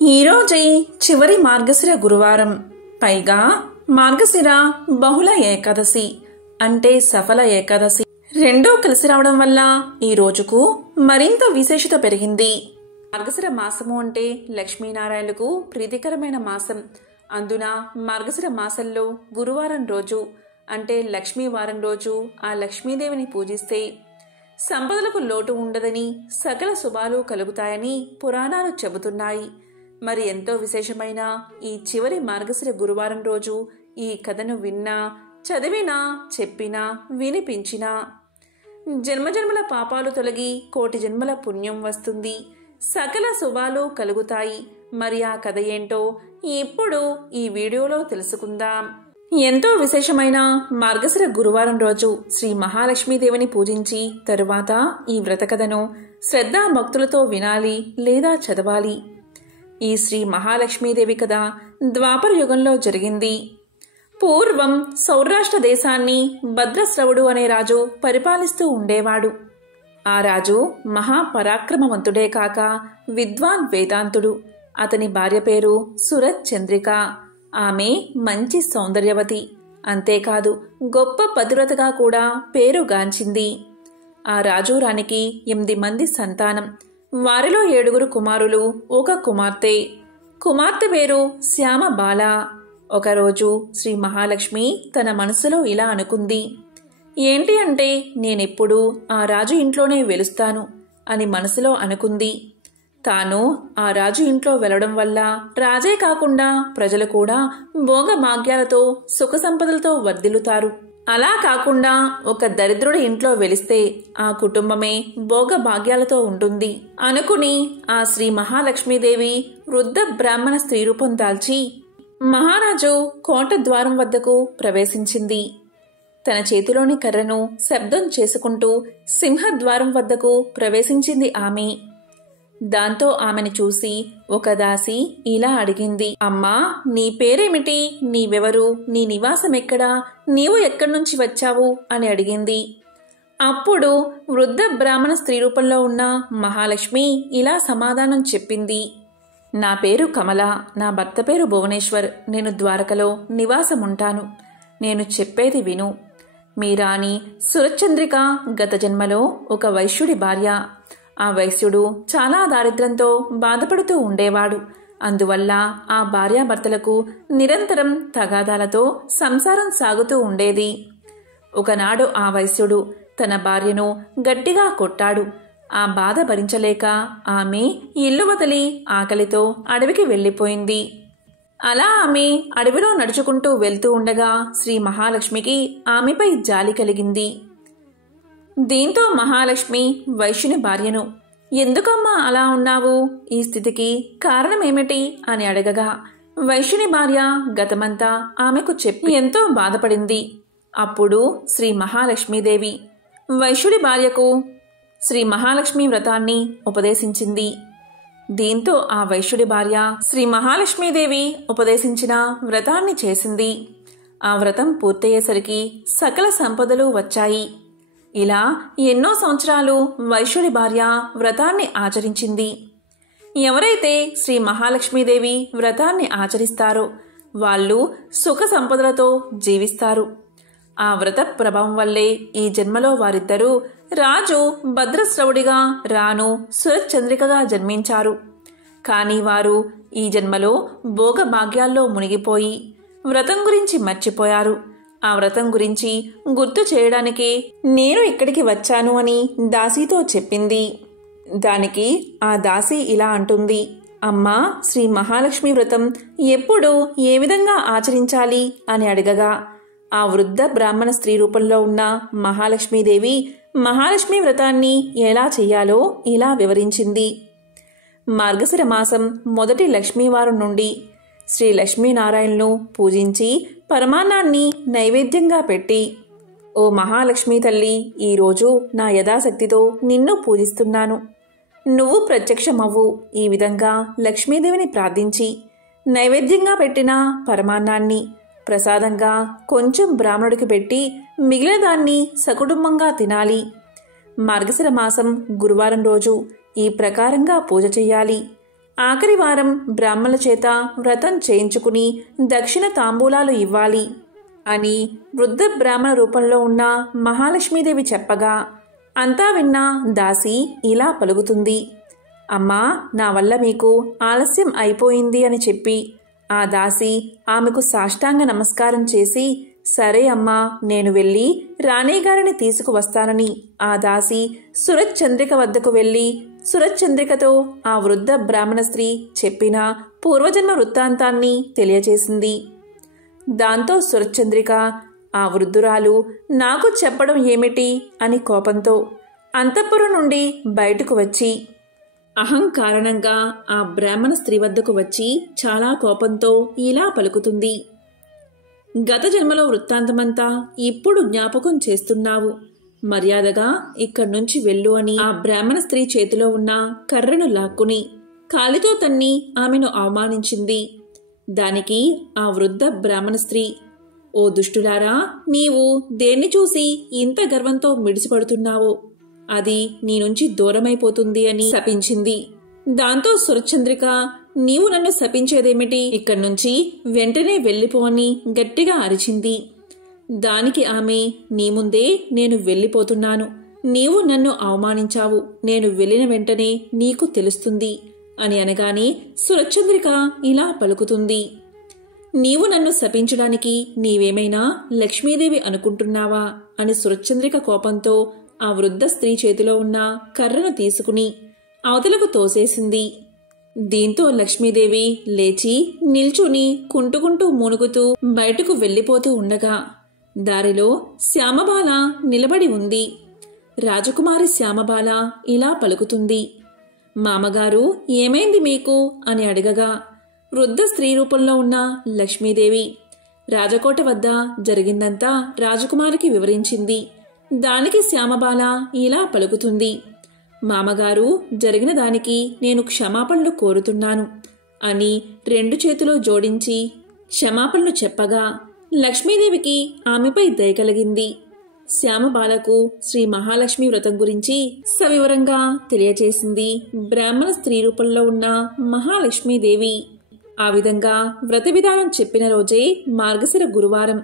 ఈరోజే చివరి మార్గశిర గురువారం. పైగా మార్గశిర బహుళ ఏకాదశి అంటే సఫల ఏకాదశి రెండూ కలిసి రావడం వల్ల ఈ రోజుకు మరింత విశేషత పెరిగింది. మార్గశిర మాసము అంటే లక్ష్మీనారాయణులకు ప్రీతికరమైన మాసం. అందున మార్గశిర మాసంలో గురువారం రోజు అంటే లక్ష్మీవారం రోజు ఆ లక్ష్మీదేవిని పూజిస్తే సంపదలకు లోటు ఉండదని, సకల శుభాలు కలుగుతాయని పురాణాలు చెబుతున్నాయి. మరి ఎంతో విశేషమైన ఈ చివరి మార్గశిర గురువారం రోజు ఈ కథను విన్నా, చదివినా, చెప్పినా, వినిపించినా జన్మజన్మల పాపాలు తొలగి కోటి జన్మల పుణ్యం వస్తుంది, సకల శుభాలు కలుగుతాయి. మరి ఆ కథ ఏంటో ఇప్పుడు ఈ వీడియోలో తెలుసుకుందాం. ఎంతో విశేషమైన మార్గశిర గురువారం రోజు శ్రీ మహాలక్ష్మీదేవిని పూజించి తరువాత ఈ వ్రత కథను శ్రద్ధా భక్తులతో వినాలి లేదా చదవాలి. ఈ శ్రీ మహాలక్ష్మీదేవి కథ ద్వాపర యుగంలో జరిగింది. పూర్వం సౌరాష్ట్ర దేశాన్ని భద్రశ్రవుడు అనే రాజు పరిపాలిస్తూ ఉండేవాడు. ఆ రాజు మహాపరాక్రమవంతుడే కాక విద్వాన్ వేదాంతుడు. అతని భార్య పేరు సురత్ చంద్రిక. ఆమె మంచి సౌందర్యవతి. అంతేకాదు గొప్ప పతివ్రతగా కూడా పేరుగాంచింది. ఆ రాజు రాణికి 8 మంది సంతానం. వారిలో 7 కుమారులు, 1 కుమార్తె. కుమార్తె పేరు శ్యామబాల. ఒకరోజు శ్రీ మహాలక్ష్మి తన మనసులో ఇలా అనుకుంది. ఏంటి అంటే నేనెప్పుడు ఆ రాజు ఇంట్లోనే వెలుస్తాను అని మనసులో అనుకుంది. తాను ఆ రాజు ఇంట్లో వెళ్లడం వల్ల రాజే కాకుండా ప్రజలు కూడా భోగ భాగ్యాలతో సుఖ సంపదలతో వర్ధిల్లుతారు. అలా కాకుండా ఒక దరిద్రుడి ఇంట్లో వెలిస్తే ఆ కుటుంబమే భోగ భాగ్యాలతో ఉంటుంది అనుకుని ఆ శ్రీ మహాలక్ష్మీదేవి వృద్ధ బ్రాహ్మణ స్త్రీ రూపం దాల్చి మహారాజు కోట ద్వారం వద్దకు ప్రవేశించింది. తన చేతిలోని కర్రను శబ్దం చేసుకుంటూ సింహద్వారం వద్దకు ప్రవేశించింది ఆమె. దాంతో ఆమెను చూసి ఒక దాసి ఇలా అడిగింది. అమ్మా, నీ పేరేమిటి? నీవెవరు? నీ నివాసం ఎక్కడా? నీవు ఎక్కడి నుంచి వచ్చావు అని అడిగింది. అప్పుడు వృద్ధ బ్రాహ్మణ స్త్రీ రూపంలో ఉన్న మహాలక్ష్మి ఇలా సమాధానం చెప్పింది. నా పేరు కమల. నా భర్త పేరు భువనేశ్వర్. నేను ద్వారకలో నివాసముంటాను. నేను చెప్పేది విను. మీ రాణి సురచంద్రిక గత జన్మలో ఒక వైశ్యుడి భార్య. ఆ వైశ్యుడు చాలా దారిద్ర్యంతో బాధపడుతూ ఉండేవాడు. అందువల్ల ఆ భార్యాభర్తలకు నిరంతరం తగాదాలతో సంసారం సాగుతూ ఉండేది. ఒకనాడు ఆ వైశ్యుడు తన భార్యను గట్టిగా కొట్టాడు. ఆ బాధ భరించలేక ఆమె ఇల్లు వదిలి ఆకలితో అడవికి వెళ్ళిపోయింది. అలా ఆమె అడవిలో నడుచుకుంటూ వెళ్తూ ఉండగా శ్రీ మహాలక్ష్మికి ఆమెపై జాలి కలిగింది. దీంతో మహాలక్ష్మి వైశ్యుని భార్యను, ఎందుకమ్మా అలా ఉన్నావు? ఈ స్థితికి కారణమేమిటి అని అడగగా వైశ్యుని భార్య గతమంతా ఆమెకు చెప్పి ఎంతో బాధపడింది. అప్పుడు శ్రీ మహాలక్ష్మీదేవి వైశ్యుడి భార్యకు శ్రీ మహాలక్ష్మి వ్రతాన్ని ఉపదేశించింది. దీంతో ఆ వైశ్యుడి భార్య శ్రీ మహాలక్ష్మీదేవి ఉపదేశించిన వ్రతాన్ని చేసింది. ఆ వ్రతం పూర్తయ్యేసరికి సకల సంపదలు వచ్చాయి. ఇలా ఎన్నో సంవత్సరాలు వైశ్యుడి భార్య వ్రతాన్ని ఆచరించింది. ఎవరైతే శ్రీ మహాలక్ష్మీదేవి వ్రతాన్ని ఆచరిస్తారో వాళ్ళు సుఖ సంపదలతో జీవిస్తారు. ఆ వ్రత ప్రభావం వల్లే ఈ జన్మలో వారిద్దరూ రాజు భద్రశ్రవుడిగా, రాను సురచంద్రికగా జన్మించారు. కానీ వారు ఈ జన్మలో భోగ భాగ్యాల్లో మునిగిపోయి వ్రతం గురించి మర్చిపోయారు. ఆ వ్రతం గురించి గుర్తు చేయడానికే నేను ఇక్కడికి వచ్చాను అని దాసీతో చెప్పింది. దానికి ఆ దాసి ఇలా అంటుంది. అమ్మా, శ్రీ మహాలక్ష్మి వ్రతం ఎప్పుడు ఏ విధంగా ఆచరించాలి అని అడగగా ఆ వృద్ధ బ్రాహ్మణ స్త్రీ రూపంలో ఉన్న మహాలక్ష్మీదేవి మహాలక్ష్మి వ్రతాన్ని ఎలా చెయ్యాలో ఇలా వివరించింది. మార్గశిర మాసం మొదటి లక్ష్మీవారం నుండి శ్రీ లక్ష్మీనారాయణను పూజించి పరమాన్నాన్ని నైవేద్యంగా పెట్టి, ఓ మహాలక్ష్మీ తల్లి, ఈరోజు నా యథాశక్తితో నిన్ను పూజిస్తున్నాను. నువ్వు ప్రత్యక్షమవ్వు. ఈ విధంగా లక్ష్మీదేవిని ప్రార్థించి నైవేద్యంగా పెట్టిన పరమాన్నాన్ని ప్రసాదంగా కొంచెం బ్రాహ్మణుడికి పెట్టి మిగిలిన దాన్ని సకుటుంబంగా తినాలి. మార్గశిర మాసం గురువారం రోజు ఈ ప్రకారంగా పూజ చెయ్యాలి. ఆఖరి వారం బ్రాహ్మణుల చేత వ్రతం చేయించుకుని దక్షిణ తాంబూలాలు ఇవ్వాలి అని వృద్ధ బ్రాహ్మణ రూపంలో ఉన్న మహాలక్ష్మీదేవి చెప్పగా అంతా విన్న దాసి ఇలా పలుకుతుంది. అమ్మా, నా వల్ల మీకు ఆలస్యం అయిపోయింది అని చెప్పి ఆ దాసి ఆమెకు సాష్టాంగ నమస్కారం చేసి, సరే అమ్మా, నేను వెళ్ళి రాణిగారిని తీసుకువస్తానని ఆ దాసి సురత్ చంద్రిక వద్దకు వెళ్ళి సురత్ చంద్రికతో ఆ వృద్ధ బ్రాహ్మణ స్త్రీ చెప్పిన పూర్వజన్మ వృత్తాంతాన్ని తెలియచేసింది. దాంతో సురత్ చంద్రిక ఆ వృద్ధురాలు నాకు చెప్పడం ఏమిటి అని కోపంతో అంతఃపురం నుండి బయటకు వచ్చి అహంకారణంగా ఆ బ్రాహ్మణ స్త్రీ వద్దకు వచ్చి చాలా కోపంతో ఇలా పలుకుతుంది. గత జన్మలో వృత్తాంతమంతా ఇప్పుడు జ్ఞాపకం చేస్తున్నావు. మర్యాదగా ఇక్కడ్నుంచి వెళ్ళు అని ఆ బ్రాహ్మణ స్త్రీ చేతిలో ఉన్న కర్రను లాక్కుని కాలితో తన్ని ఆమెను అవమానించింది. దానికి ఆ వృద్ధ బ్రాహ్మణ స్త్రీ, ఓ దుష్టులారా, నీవు దేన్ని చూసి ఇంత గర్వంతో మిడిసిపడుతున్నావో అది నీ నుంచి దూరమైపోతుంది అని శపించింది. దాంతో సురచంద్రిక, నీవు నన్ను శపించేదేమిటి, ఇక్కడ్నుంచి వెంటనే వెళ్ళిపో అని గట్టిగా అరిచింది. దానికి ఆమె, నీ ముందే నేను వెళ్ళిపోతున్నాను, నీవు నన్ను అవమానించావు, నేను వెళ్ళిన వెంటనే నీకు తెలుస్తుంది అని అనగానే సురచంద్రిక ఇలా పలుకుతుంది. నీవు నన్ను శపించడానికి నీవేమైనా లక్ష్మీదేవి అనుకుంటున్నావా అని సురచంద్రిక కోపంతో ఆ వృద్ధ స్త్రీ చేతిలో ఉన్న కర్రను తీసుకుని అవతలకు తోసేసింది. దీంతో లక్ష్మీదేవి లేచి నిల్చుని కుంటుకుంటూ మూనుగుతూ బయటకు వెళ్ళిపోతూ ఉండగా దారిలో శ్యామబాల నిలబడి ఉంది. రాజకుమారి శ్యామబాల ఇలా పలుకుతుంది. మామగారు, ఏమైంది మీకు అని అడగగా వృద్ధ స్త్రీ రూపంలో ఉన్న లక్ష్మీదేవి రాజకోట వద్ద జరిగిందంతా రాజకుమారికి వివరించింది. దానికి శ్యామబాల ఇలా పలుకుతుంది. మామగారు, జరిగిన దానికి నేను క్షమాపణలు కోరుతున్నాను అని రెండు చేతులు జోడించి క్షమాపణలు చెప్పగా లక్ష్మీదేవికి ఆమెపై దయ కలిగింది. శ్యామబాలకు శ్రీ మహాలక్ష్మి వ్రతం గురించి సవివరంగా తెలియచేసింది బ్రాహ్మణ స్త్రీ రూపంలో ఉన్న మహాలక్ష్మీదేవి. ఆ విధంగా వ్రత విధానం చెప్పిన రోజే మార్గశిర గురువారం.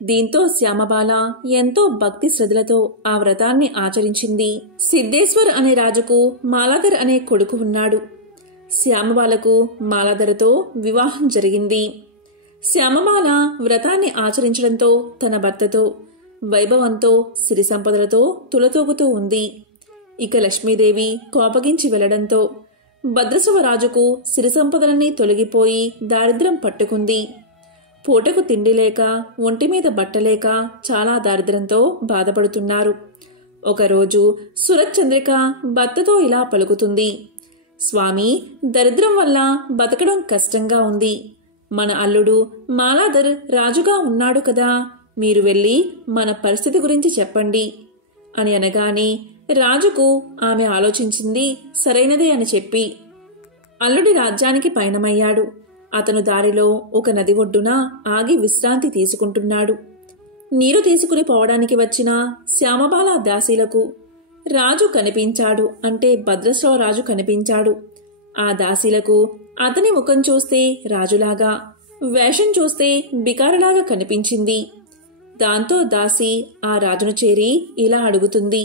దీంతో శ్యామబాల ఎంతో భక్తి శ్రద్ధలతో ఆ వ్రతాన్ని ఆచరించింది. సిద్ధేశ్వర్ అనే రాజుకు మాలాధర్ అనే కొడుకు ఉన్నాడు. శ్యామబాలకు మాలాధరతో వివాహం జరిగింది. శ్యామబాల వ్రతాన్ని ఆచరించడంతో తన భర్తతో వైభవంతో సిరి సంపదలతో తులతూగుతూ ఉంది. ఇక లక్ష్మీదేవి కోపగించి వెళ్లడంతో భద్రశివరాజుకు సిరి సంపదలన్నీ తొలగిపోయి దారిద్ర్యం పట్టుకుంది. పూటకు తిండి లేక ఒంటిమీద బట్టలేక చాలా దారిద్ర్యంతో బాధపడుతున్నారు. ఒకరోజు సురత్ చంద్రిక భర్తతో ఇలా పలుకుతుంది. స్వామి, దరిద్రం వల్ల బతకడం కష్టంగా ఉంది. మన అల్లుడు మాలాధర్ రాజుగా ఉన్నాడు కదా, మీరు వెళ్ళి మన పరిస్థితి గురించి చెప్పండి అని అనగానే రాజుకు ఆమె ఆలోచించింది సరైనదే అని చెప్పి అల్లుడి రాజ్యానికి పయనమయ్యాడు. అతను దారిలో ఒక నది ఒడ్డున ఆగి విశ్రాంతి తీసుకుంటున్నాడు. నీరు తీసుకుని పోవడానికి వచ్చిన శ్యామబాల దాసీలకు రాజు కనిపించాడు, అంటే భద్రశ్రవ రాజు కనిపించాడు. ఆ దాసీలకు అతని ముఖం చూస్తే రాజులాగా, వేషం చూస్తే బికారులాగా కనిపించింది. దాంతో దాసి ఆ రాజును చేరి ఇలా అడుగుతుంది.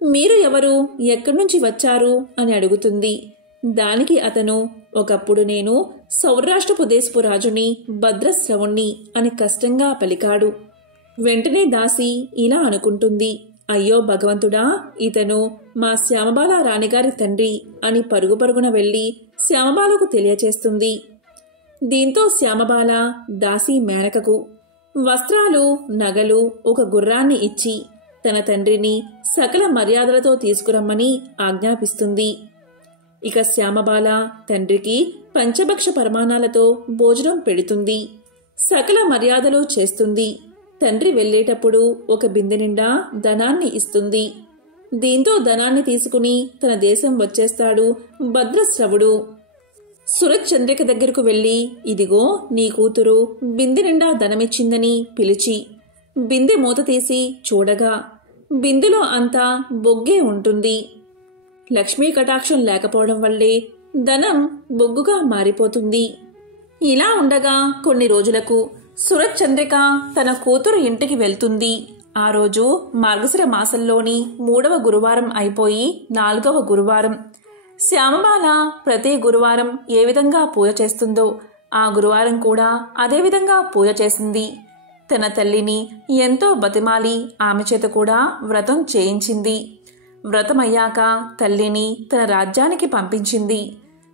మీరు ఎవరు, ఎక్కడి నుంచి వచ్చారు అని అడుగుతుంది. దానికి అతను, ఒకప్పుడు నేను సౌరాష్ట్రపు దేశపు రాజుని భద్రశ్రవుణ్ణి అని కష్టంగా పలికాడు. వెంటనే దాసి ఇలా అనుకుంటుంది. అయ్యో భగవంతుడా, ఇతను మా శ్యామబాల రాణిగారి తండ్రి అని పరుగు పరుగున వెళ్లి శ్యామబాలకు తెలియచేస్తుంది. దీంతో శ్యామబాల దాసి మేనకకు వస్త్రాలు, నగలు, ఒక గుర్రాన్ని ఇచ్చి తన తండ్రిని సకల మర్యాదలతో తీసుకురమ్మని ఆజ్ఞాపిస్తుంది. ఇక శ్యామబాల తండ్రికి పంచభక్ష పరమాణాలతో భోజనం పెడుతుంది. సకల మర్యాదలు చేస్తుంది. తండ్రి వెళ్లేటప్పుడు ఒక బిందె నిండా ధనాన్ని ఇస్తుంది. దీంతో ధనాన్ని తీసుకుని తన దేశం వచ్చేస్తాడు భద్రశ్రవుడు. సురత్ చంద్రిక దగ్గరకు వెళ్లి, ఇదిగో నీ కూతురు బిందె నిండా ధనమిచ్చిందని పిలిచి బిందె మూత తీసి చూడగా బిందెలో అంతా బొగ్గే ఉంటుంది. లక్ష్మీ కటాక్షం లేకపోవడం వల్లే ధనం బొగ్గుగా మారిపోతుంది. ఇలా ఉండగా కొన్ని రోజులకు సురత్ చంద్రిక తన కూతురు ఇంటికి వెళ్తుంది. ఆ రోజు మార్గశిర మాసంలోని 3వ గురువారం అయిపోయి 4వ గురువారం. శ్యామబాల ప్రతి గురువారం ఏ విధంగా పూజ చేస్తుందో ఆ గురువారం కూడా అదేవిధంగా పూజ చేసింది. తన తల్లిని ఎంతో బతిమాలి ఆమె చేత కూడా వ్రతం చేయించింది. వ్రతమయ్యాక తల్లిని తన రాజ్యానికి పంపించింది.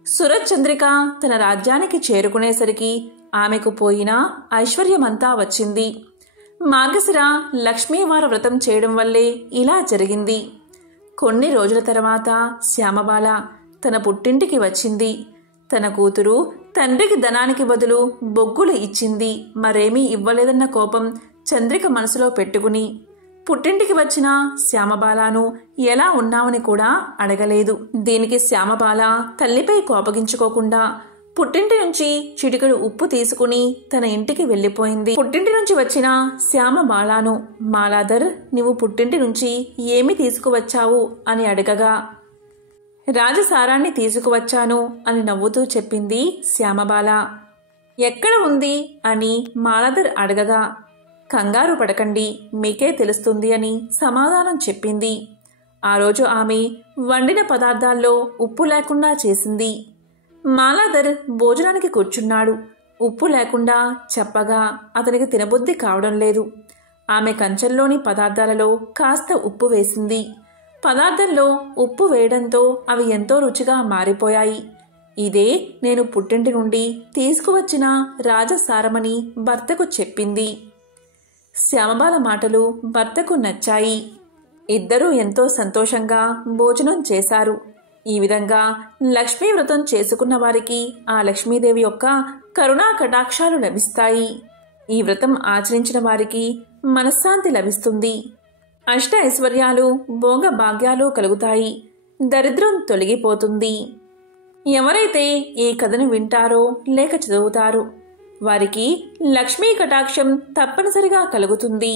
సురత్ చంద్రిక తన రాజ్యానికి చేరుకునేసరికి ఆమెకు పోయిన ఐశ్వర్యమంతా వచ్చింది. మార్గశిర లక్ష్మీవార వ్రతం చేయడం వల్లే ఇలా జరిగింది. కొన్ని రోజుల తర్వాత శ్యామబాల తన పుట్టింటికి వచ్చింది. తన కూతురు తండ్రికి ధనానికి బదులు బొగ్గులు ఇచ్చింది, మరేమీ ఇవ్వలేదన్న కోపం చంద్రిక మనసులో పెట్టుకుని పుట్టింటికి వచ్చిన శ్యామబాలను ఎలా ఉన్నావని కూడా అడగలేదు. దీనికి శ్యామబాల తల్లిపై కోపగించుకోకుండా పుట్టింటి నుంచి చిటికెడు ఉప్పు తీసుకుని తన ఇంటికి వెళ్లిపోయింది. పుట్టింటి నుంచి వచ్చిన శ్యామబాలను మాలాధర్, నీవు పుట్టింటి నుంచి ఏమి తీసుకువచ్చావు అని అడగగా, రాజసారాన్ని తీసుకువచ్చాను అని నవ్వుతూ చెప్పింది శ్యామబాల. ఎక్కడ ఉంది అని మాలాధర్ అడగగా, కంగారు పడకండి, మీకే తెలుస్తుంది అని సమాధానం చెప్పింది. ఆ రోజు ఆమె వండిన పదార్థాల్లో ఉప్పు లేకుండా చేసింది. మాలాధర్ భోజనానికి కూర్చున్నాడు. ఉప్పు లేకుండా చెప్పగా అతనికి తినబుద్ధి కావడం లేదు. ఆమె కంచంలోని పదార్థాలలో కాస్త ఉప్పు వేసింది. పదార్థంలో ఉప్పు వేయడంతో అవి ఎంతో రుచిగా మారిపోయాయి. ఇదే నేను పుట్టింటి నుండి తీసుకువచ్చిన రాజసారమని భర్తకు చెప్పింది. శ్యామబాల మాటలు భర్తకు నచ్చాయి. ఇద్దరూ ఎంతో సంతోషంగా భోజనం చేశారు. ఈ విధంగా లక్ష్మీ వ్రతం చేసుకున్న వారికి ఆ లక్ష్మీదేవి యొక్క కరుణా కటాక్షాలు లభిస్తాయి. ఈ వ్రతం ఆచరించిన వారికి మనశ్శాంతి లభిస్తుంది. అష్ట ఐశ్వర్యాలు, భోగ భాగ్యాలు కలుగుతాయి. దరిద్రం తొలగిపోతుంది. ఎవరైతే ఈ కథను వింటారో లేక చదువుతారో వారికి లక్ష్మీ కటాక్షం తప్పనిసరిగా కలుగుతుంది.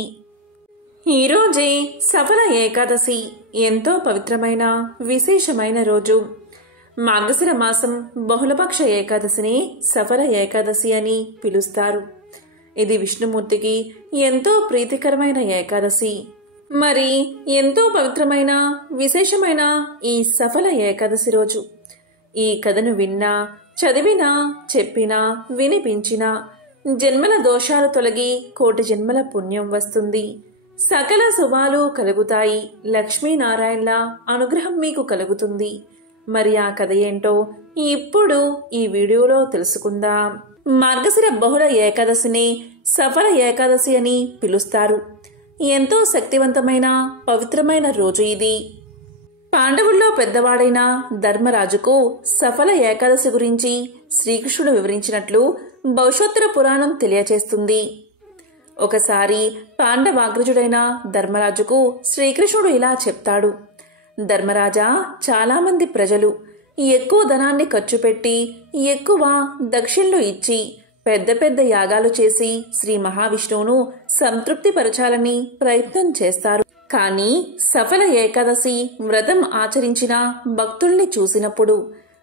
ఈరోజే సఫల ఏకాదశి, ఎంతో పవిత్రమైన విశేషమైన రోజు. మార్గశిర మాసం బహుళపక్ష ఏకాదశిని సఫల ఏకాదశి అని పిలుస్తారు. ఇది విష్ణుమూర్తికి ఎంతో ప్రీతికరమైన ఏకాదశి. మరి ఎంతో పవిత్రమైన విశేషమైన ఈ సఫల ఏకాదశి రోజు ఈ కథను విన్నా, చదివినా, చెప్పినా, వినిపించినా జన్మల దోషాలు తొలగి కోటి జన్మల పుణ్యం వస్తుంది. సకల శుభాలు కలుగుతాయి. లక్ష్మీనారాయణల అనుగ్రహం మీకు కలుగుతుంది. మరి ఆ కథ ఏంటో ఇప్పుడు ఈ వీడియోలో తెలుసుకుందాం. మార్గశిర బహుళ ఏకాదశిని సఫల ఏకాదశి అని పిలుస్తారు. ఎంతో శక్తివంతమైన పవిత్రమైన రోజు ఇది. పాండవుల్లో పెద్దవాడైన ధర్మరాజుకు సఫల ఏకాదశి గురించి శ్రీకృష్ణుడు వివరించినట్లు భవిష్యోత్తర పురాణం తెలియచేస్తుంది. ఒకసారి పాండవాగ్రజుడైన ధర్మరాజుకు శ్రీకృష్ణుడు ఇలా చెప్తాడు. ధర్మరాజా, చాలామంది ప్రజలు ఎక్కువ ధనాన్ని ఖర్చు పెట్టి ఎక్కువ దక్షిణలు ఇచ్చి పెద్ద పెద్ద యాగాలు చేసి శ్రీ మహావిష్ణువును సంతృప్తిపరచాలని ప్రయత్నం చేస్తారు. కానీ సఫల ఏకాదశి వ్రతం ఆచరించిన భక్తుల్ని చూసినప్పుడు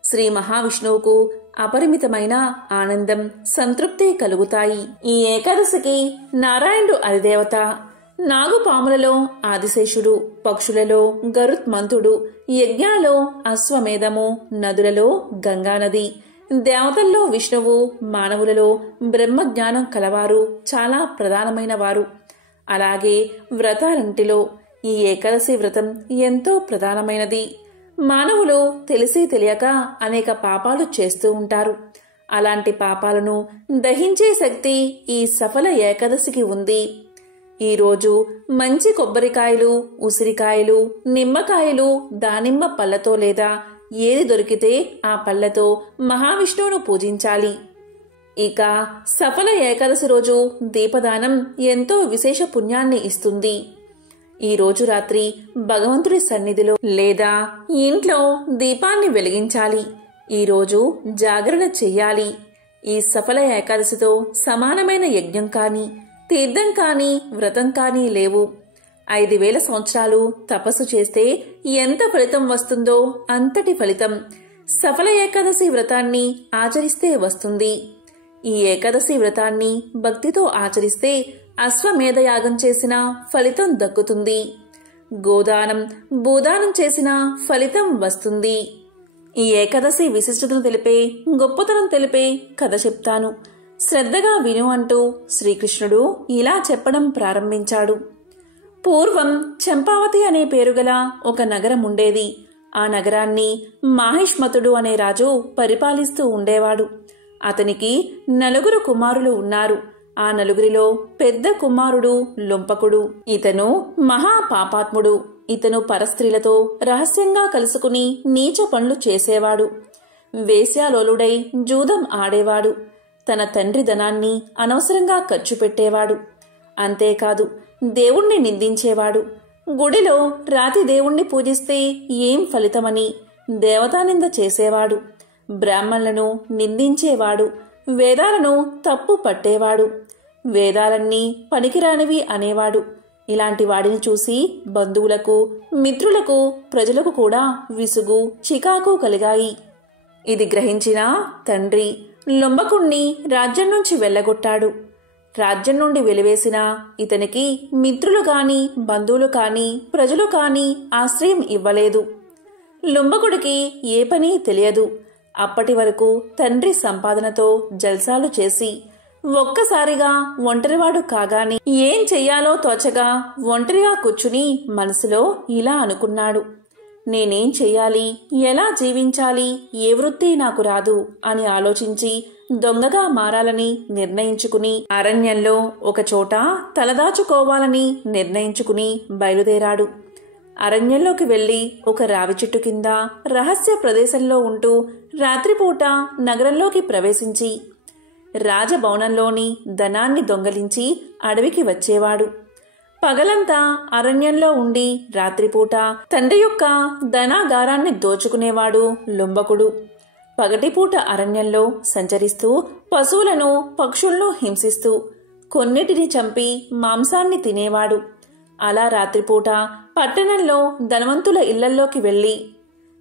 శ్రీ మహావిష్ణువుకు అపరిమితమైన ఆనందం, సంతృప్తి కలుగుతాయి. ఈ ఏకాదశికి నారాయణుడు అధిదేవత. నాగుపాములలో ఆదిశేషుడు, పక్షులలో గరుత్మంతుడు, యజ్ఞాలలో అశ్వమేధము, నదులలో గంగానది, దేవతల్లో విష్ణువు, మానవులలో బ్రహ్మజ్ఞానం కలవారు చాలా ప్రధానమైన వారు. అలాగే వ్రతాలంటిలో ఈ ఏకాదశి వ్రతం ఎంతో ప్రధానమైనది. మానవులు తెలిసి తెలియక అనేక పాపాలు చేస్తూ ఉంటారు. అలాంటి పాపాలను దహించే శక్తి ఈ సఫల ఏకాదశికి ఉంది. ఈరోజు మంచి కొబ్బరికాయలు, ఉసిరికాయలు, నిమ్మకాయలు, దానిమ్మ పళ్ళతో లేదా ఏది దొరికితే ఆ పళ్ళతో మహావిష్ణువును పూజించాలి. ఇక సఫల ఏకాదశి రోజు దీపదానం ఎంతో విశేష పుణ్యాన్ని ఇస్తుంది. ఈ రోజు రాత్రి భగవంతుడి సన్నిధిలో లేదా ఇంట్లో దీపాన్ని వెలిగించాలి. ఈరోజు జాగరణ చెయ్యాలి. ఈ సఫల ఏకాదశితో సమానమైన యజ్ఞం కానీ, తీర్థం కానీ, వ్రతం కానీ లేవు. 5000 సంవత్సరాలు తపస్సు చేస్తే ఎంత ఫలితం వస్తుందో అంతటి ఫలితం సఫల ఏకాదశి వ్రతాన్ని ఆచరిస్తే వస్తుంది. ఈ ఏకాదశి వ్రతాన్ని భక్తితో ఆచరిస్తే అశ్వమేధయాగం చేసిన ఫలితం దక్కుతుంది. గోదానం, భూదానం చేసిన ఫలితం వస్తుంది. ఈ ఏకాదశి విశిష్టతను తెలిపే, గొప్పతనం తెలిపే కథ చెప్తాను, శ్రద్ధగా విను అంటూ శ్రీకృష్ణుడు ఇలా చెప్పడం ప్రారంభించాడు. పూర్వం చంపావతి అనే పేరుగల ఒక నగరం ఉండేది. ఆ నగరాన్ని మాహిష్మతుడు అనే రాజు పరిపాలిస్తూ ఉండేవాడు. అతనికి 4 కుమారులు ఉన్నారు. ఆ 4 పెద్ద కుమారుడు లొంపకుడు. ఇతను మహాపాపాత్ముడు. ఇతను పరస్త్రీలతో రహస్యంగా కలుసుకుని నీచ పనులు చేసేవాడు. వేశ్యాలోలుడై జూదం ఆడేవాడు. తన తండ్రి ధనాన్ని అనవసరంగా ఖర్చు పెట్టేవాడు. అంతేకాదు, దేవుణ్ణి నిందించేవాడు. గుడిలో రాతి దేవుణ్ణి పూజిస్తే ఏం ఫలితమని దేవతానింద చేసేవాడు. బ్రాహ్మణులను నిందించేవాడు. వేదాలను తప్పు పట్టేవాడు. వేదాలన్నీ పనికిరానివి అనేవాడు. ఇలాంటి వాడిని చూసి బంధువులకు, మిత్రులకు, ప్రజలకు కూడా విసుగు, చికాకు కలిగాయి. ఇది గ్రహించిన తండ్రి లొంబకుణ్ణి రాజ్యం నుంచి వెళ్ళగొట్టాడు. రాజ్యం నుండి వెలివేసిన ఇతనికి మిత్రులు కాని, బంధువులు కాని, ప్రజలు కాని ఆశ్రయం ఇవ్వలేదు. లొంబకుడికి ఏ పని తెలియదు. అప్పటి వరకు తండ్రి సంపాదనతో జల్సాలు చేసి ఒక్కసారిగా ఒంటరివాడు కాగానే ఏం చెయ్యాలో తోచగా ఒంటరిగా కూర్చుని మనసులో ఇలా అనుకున్నాడు. నేనేం చెయ్యాలి, ఎలా జీవించాలి, ఏ వృత్తి నాకు రాదు అని ఆలోచించి దొంగగా మారాలని నిర్ణయించుకుని అరణ్యంలో ఒకచోట తలదాచుకోవాలని నిర్ణయించుకుని బయలుదేరాడు. అరణ్యంలోకి వెళ్లి ఒక రావి చెట్టు కింద రహస్య ప్రదేశంలో ఉంటూ రాత్రిపూట నగరంలోకి ప్రవేశించి రాజభవనంలోని ధనాన్ని దొంగలించి అడవికి వచ్చేవాడు. పగలంతా అరణ్యంలో ఉండి రాత్రిపూట తండ్రి యొక్క ధనాగారాన్ని దోచుకునేవాడు లొంబకుడు. పగటిపూట అరణ్యంలో సంచరిస్తూ పశువులను, పక్షులను హింసిస్తూ కొన్నిటిని చంపి మాంసాన్ని తినేవాడు. అలా రాత్రిపూట పట్టణంలో ధనవంతుల ఇళ్లల్లోకి వెళ్లి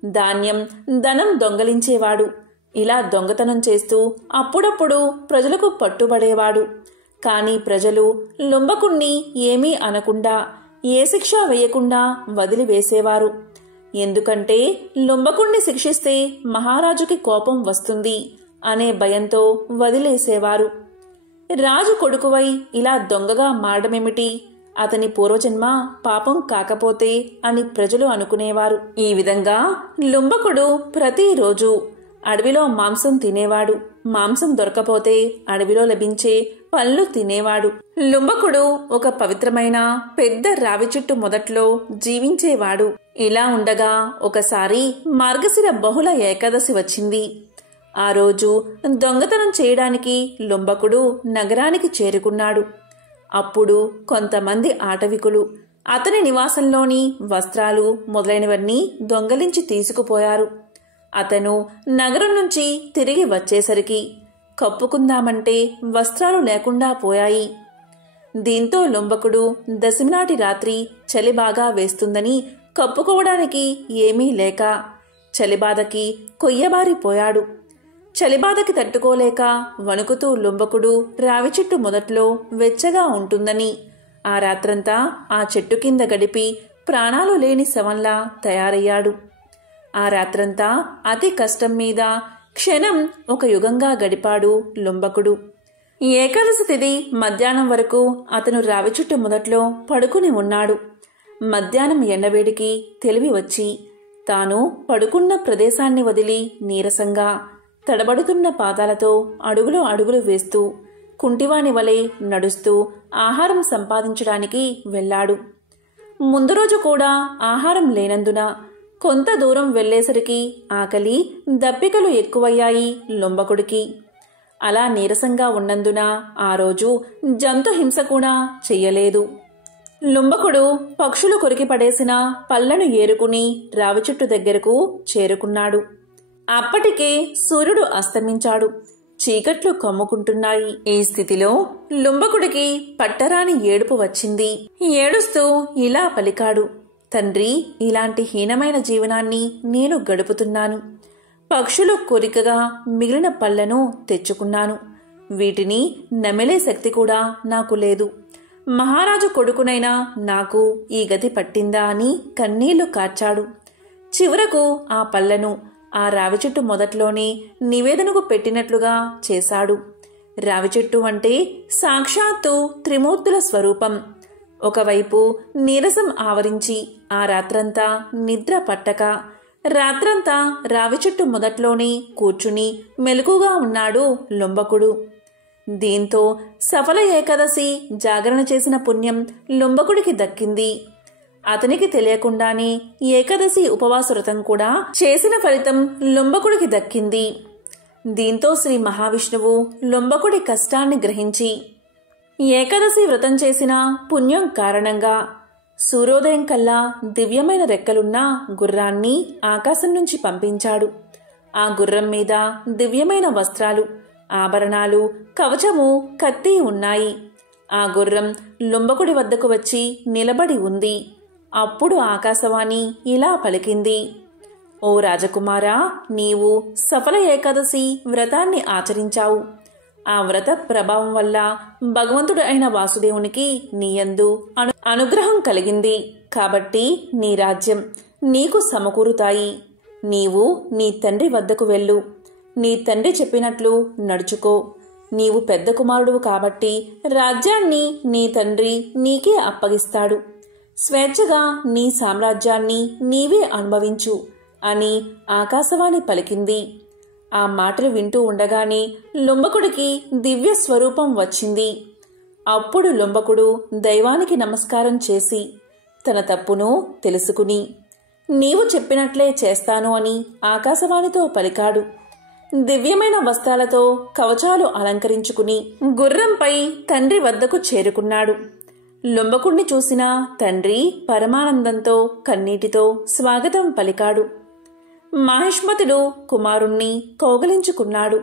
ధాన్యం, ధనం దొంగలించేవాడు. ఇలా దొంగతనం చేస్తూ అప్పుడప్పుడు ప్రజలకు పట్టుబడేవాడు. కాని ప్రజలు లొంబకుణ్ణి ఏమీ అనకుండా, ఏ శిక్ష వేయకుండా వదిలివేసేవారు. ఎందుకంటే లొంబకుణ్ణి శిక్షిస్తే మహారాజుకి కోపం వస్తుంది అనే భయంతో వదిలేసేవారు. రాజు కొడుకువై ఇలా దొంగగా మారడమేమిటి, అతని పూర్వజన్మ పాపం కాకపోతే అని ప్రజలు అనుకునేవారు. ఈ విధంగా లొంబకుడు ప్రతిరోజు అడవిలో మాంసం తినేవాడు. మాంసం దొరకపోతే అడవిలో లభించే పళ్ళు తినేవాడు. లొంబకుడు ఒక పవిత్రమైన పెద్ద రావి చెట్టు మొదట్లో జీవించేవాడు. ఇలా ఉండగా ఒకసారి మార్గశిర బహుళ ఏకాదశి వచ్చింది. ఆ రోజు దొంగతనం చేయడానికి లొంబకుడు నగరానికి చేరుకున్నాడు. అప్పుడు కొంతమంది ఆటవికులు అతని నివాసంలోని వస్త్రాలు మొదలైనవన్నీ దొంగలించి తీసుకుపోయారు. అతను నగరం నుంచి తిరిగి వచ్చేసరికి కప్పుకుందామంటే వస్త్రాలు లేకుండా పోయాయి. దీంతో లొంబకుడు దశమినాటి రాత్రి చలి బాగా వేస్తుందని కప్పుకోవడానికి ఏమీ లేక చలిబాధకి కొయ్యబారిపోయాడు. చలిబాధకి తట్టుకోలేక వణుకుతూ లొంబకుడు రావి చెట్టు మొదట్లో వెచ్చగా ఉంటుందని ఆ రాత్రంతా ఆ చెట్టు కింద గడిపి ప్రాణాలు లేని శవంలా తయారయ్యాడు. ఆ రాత్రంతా అతి కష్టం మీద క్షణం ఒక యుగంగా గడిపాడు లొంబకుడు. ఏకాదశి తిథి మధ్యాహ్నం వరకు అతను రావి చెట్టు మొదట్లో పడుకుని ఉన్నాడు. మధ్యాహ్నం ఎండవేడికి తెలివి వచ్చి తాను పడుకున్న ప్రదేశాన్ని వదిలి నీరసంగా తడబడుతున్న పాదాలతో అడుగులు అడుగులు వేస్తూ కుంటివాని వలె నడుస్తూ ఆహారం సంపాదించడానికి వెళ్ళాడు. ముందు రోజు కూడా ఆహారం లేనందున కొంత దూరం వెళ్లేసరికి ఆకలి, దప్పికలు ఎక్కువయ్యాయి లొంబకుడికి. అలా నీరసంగా ఉన్నందున ఆ రోజు జంతు హింస కూడా చెయ్యలేదు. లొంబకుడు పక్షులు కొరికి పడేసిన పళ్లను ఏరుకుని రావి చెట్టు దగ్గరకు చేరుకున్నాడు. అప్పటికే సూర్యుడు అస్తమించాడు. చీకట్లు కమ్ముకుంటున్నాయి. ఈ స్థితిలో లొంబకుడికి పట్టరాని ఏడుపు వచ్చింది. ఏడుస్తూ ఇలా పలికాడు, తండ్రి, ఇలాంటి హీనమైన జీవనాన్ని నేను గడుపుతున్నాను. పక్షులు కోరికగా మిగిలిన పళ్లను తెచ్చుకున్నాను. వీటిని నమిలే శక్తి కూడా నాకు లేదు. మహారాజు కొడుకునైనా నాకు ఈ గతి పట్టిందా అని కన్నీళ్లు కార్చాడు. చివరకు ఆ పళ్లను ఆ రావి చెట్టు మొదట్లోనే నివేదనకు పెట్టినట్లుగా చేశాడు. రావి చెట్టు అంటే సాక్షాత్తు త్రిమూర్తుల స్వరూపం. ఒకవైపు నీరసం ఆవరించి ఆ రాత్రంతా నిద్ర పట్టక రాత్రంతా రావి చెట్టు మొదట్లోనే కూర్చుని మెలకుగా ఉన్నాడు లొంబకుడు. దీంతో సఫల ఏకాదశి జాగరణ చేసిన పుణ్యం లొంబకుడికి దక్కింది. అతనికి తెలియకుండానే ఏకాదశి ఉపవాస వ్రతం కూడా చేసిన ఫలితం లొంబకుడికి దక్కింది. దీంతో శ్రీ మహావిష్ణువు లొంబకుడి కష్టాన్ని గ్రహించి ఏకాదశి వ్రతం చేసిన పుణ్యం కారణంగా సూర్యోదయం కల్లా దివ్యమైన రెక్కలున్న గుర్రాన్ని ఆకాశం నుంచి పంపించాడు. ఆ గుర్రం మీద దివ్యమైన వస్త్రాలు, ఆభరణాలు, కవచము, కత్తి ఉన్నాయి. ఆ గుర్రం లొంబకుడి వద్దకు వచ్చి నిలబడి ఉంది. అప్పుడు ఆకాశవాణి ఇలా పలికింది: ఓ రాజకుమారా, నీవు సఫల ఏకాదశి వ్రతాన్ని ఆచరించావు. ఆ వ్రత ప్రభావం వల్ల భగవంతుడు అయిన వాసుదేవునికి నీయందు అనుగ్రహం కలిగింది. కాబట్టి నీ రాజ్యం నీకు సమకూరుతాయి. నీవు నీ తండ్రి వద్దకు వెళ్ళు. నీ తండ్రి చెప్పినట్లు నడుచుకో. నీవు పెద్ద కుమారుడు కాబట్టి రాజ్యాన్ని నీ తండ్రి నీకే అప్పగిస్తాడు. స్వేచ్ఛగా నీ సామ్రాజ్యాన్ని నీవే అనుభవించు అని ఆకాశవాణి పలికింది. ఆ మాటలు వింటూ ఉండగానే లొంబకుడికి దివ్య స్వరూపం వచ్చింది. అప్పుడు లొంబకుడు దైవానికి నమస్కారం చేసి తన తప్పును తెలుసుకుని నీవు చెప్పినట్లే చేస్తాను అని ఆకాశవాణితో పలికాడు. దివ్యమైన వస్త్రాలతో కవచాలు అలంకరించుకుని గుర్రంపై తండ్రి వద్దకు చేరుకున్నాడు. లొంబకుడిని చూసిన తండ్రి పరమానందంతో కన్నీటితో స్వాగతం పలికాడు. మహిష్మతుడు కుమారుణ్ణి కౌగలించుకున్నాడు.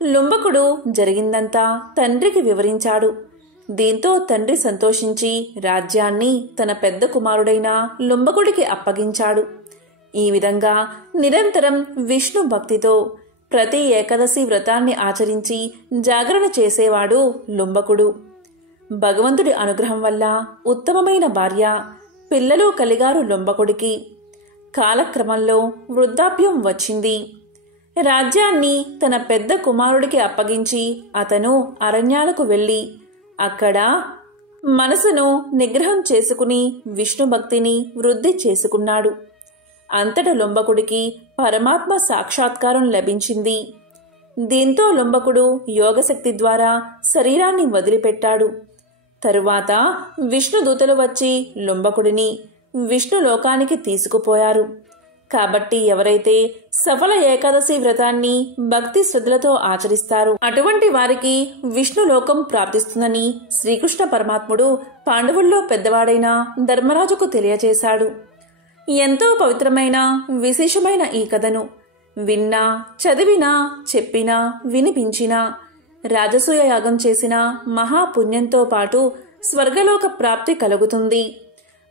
లొంబకుడు జరిగిందంతా తండ్రికి వివరించాడు. దీంతో తండ్రి సంతోషించి రాజ్యాన్ని తన పెద్ద కుమారుడైన లొంబకుడికి అప్పగించాడు. ఈ విధంగా నిరంతరం విష్ణు భక్తితో ప్రతి ఏకాదశి వ్రతాన్ని ఆచరించి జాగరణ చేసేవాడు లొంబకుడు. భగవంతుడి అనుగ్రహం వల్ల ఉత్తమమైన భార్య, పిల్లలు కలిగారు లొంబకుడికి. కాలక్రమంలో వృద్ధాప్యం వచ్చింది. రాజ్యాన్ని తన పెద్ద కుమారుడికి అప్పగించి అతను అరణ్యాలకు వెళ్ళి అక్కడ మనసును నిగ్రహం చేసుకుని విష్ణు భక్తిని వృద్ధి చేసుకున్నాడు. అంతట లొంబకుడికి పరమాత్మ సాక్షాత్కారం లభించింది. దీంతో లొంబకుడు యోగశక్తి ద్వారా శరీరాన్ని వదిలిపెట్టాడు. తరువాత విష్ణు దూతలు వచ్చి లొంబకుడిని విష్ణు లోకానికి తీసుకుపోయారు. కాబట్టి ఎవరైతే సఫల ఏకాదశి వ్రతాన్ని భక్తి శ్రద్ధలతో ఆచరిస్తారో అటువంటి వారికి విష్ణు లోకం ప్రాప్తిస్తుందని శ్రీకృష్ణ పరమాత్ముడు పాండవుల్లో పెద్దవాడైన ధర్మరాజుకు తెలియచేశాడు. ఎంతో పవిత్రమైన విశేషమైన ఈ కథను విన్నా, చదివినా, చెప్పినా, వినిపించినా రాజసూయ యాగం చేసిన మహాపుణ్యంతో పాటు స్వర్గలోక ప్రాప్తి కలుగుతుంది,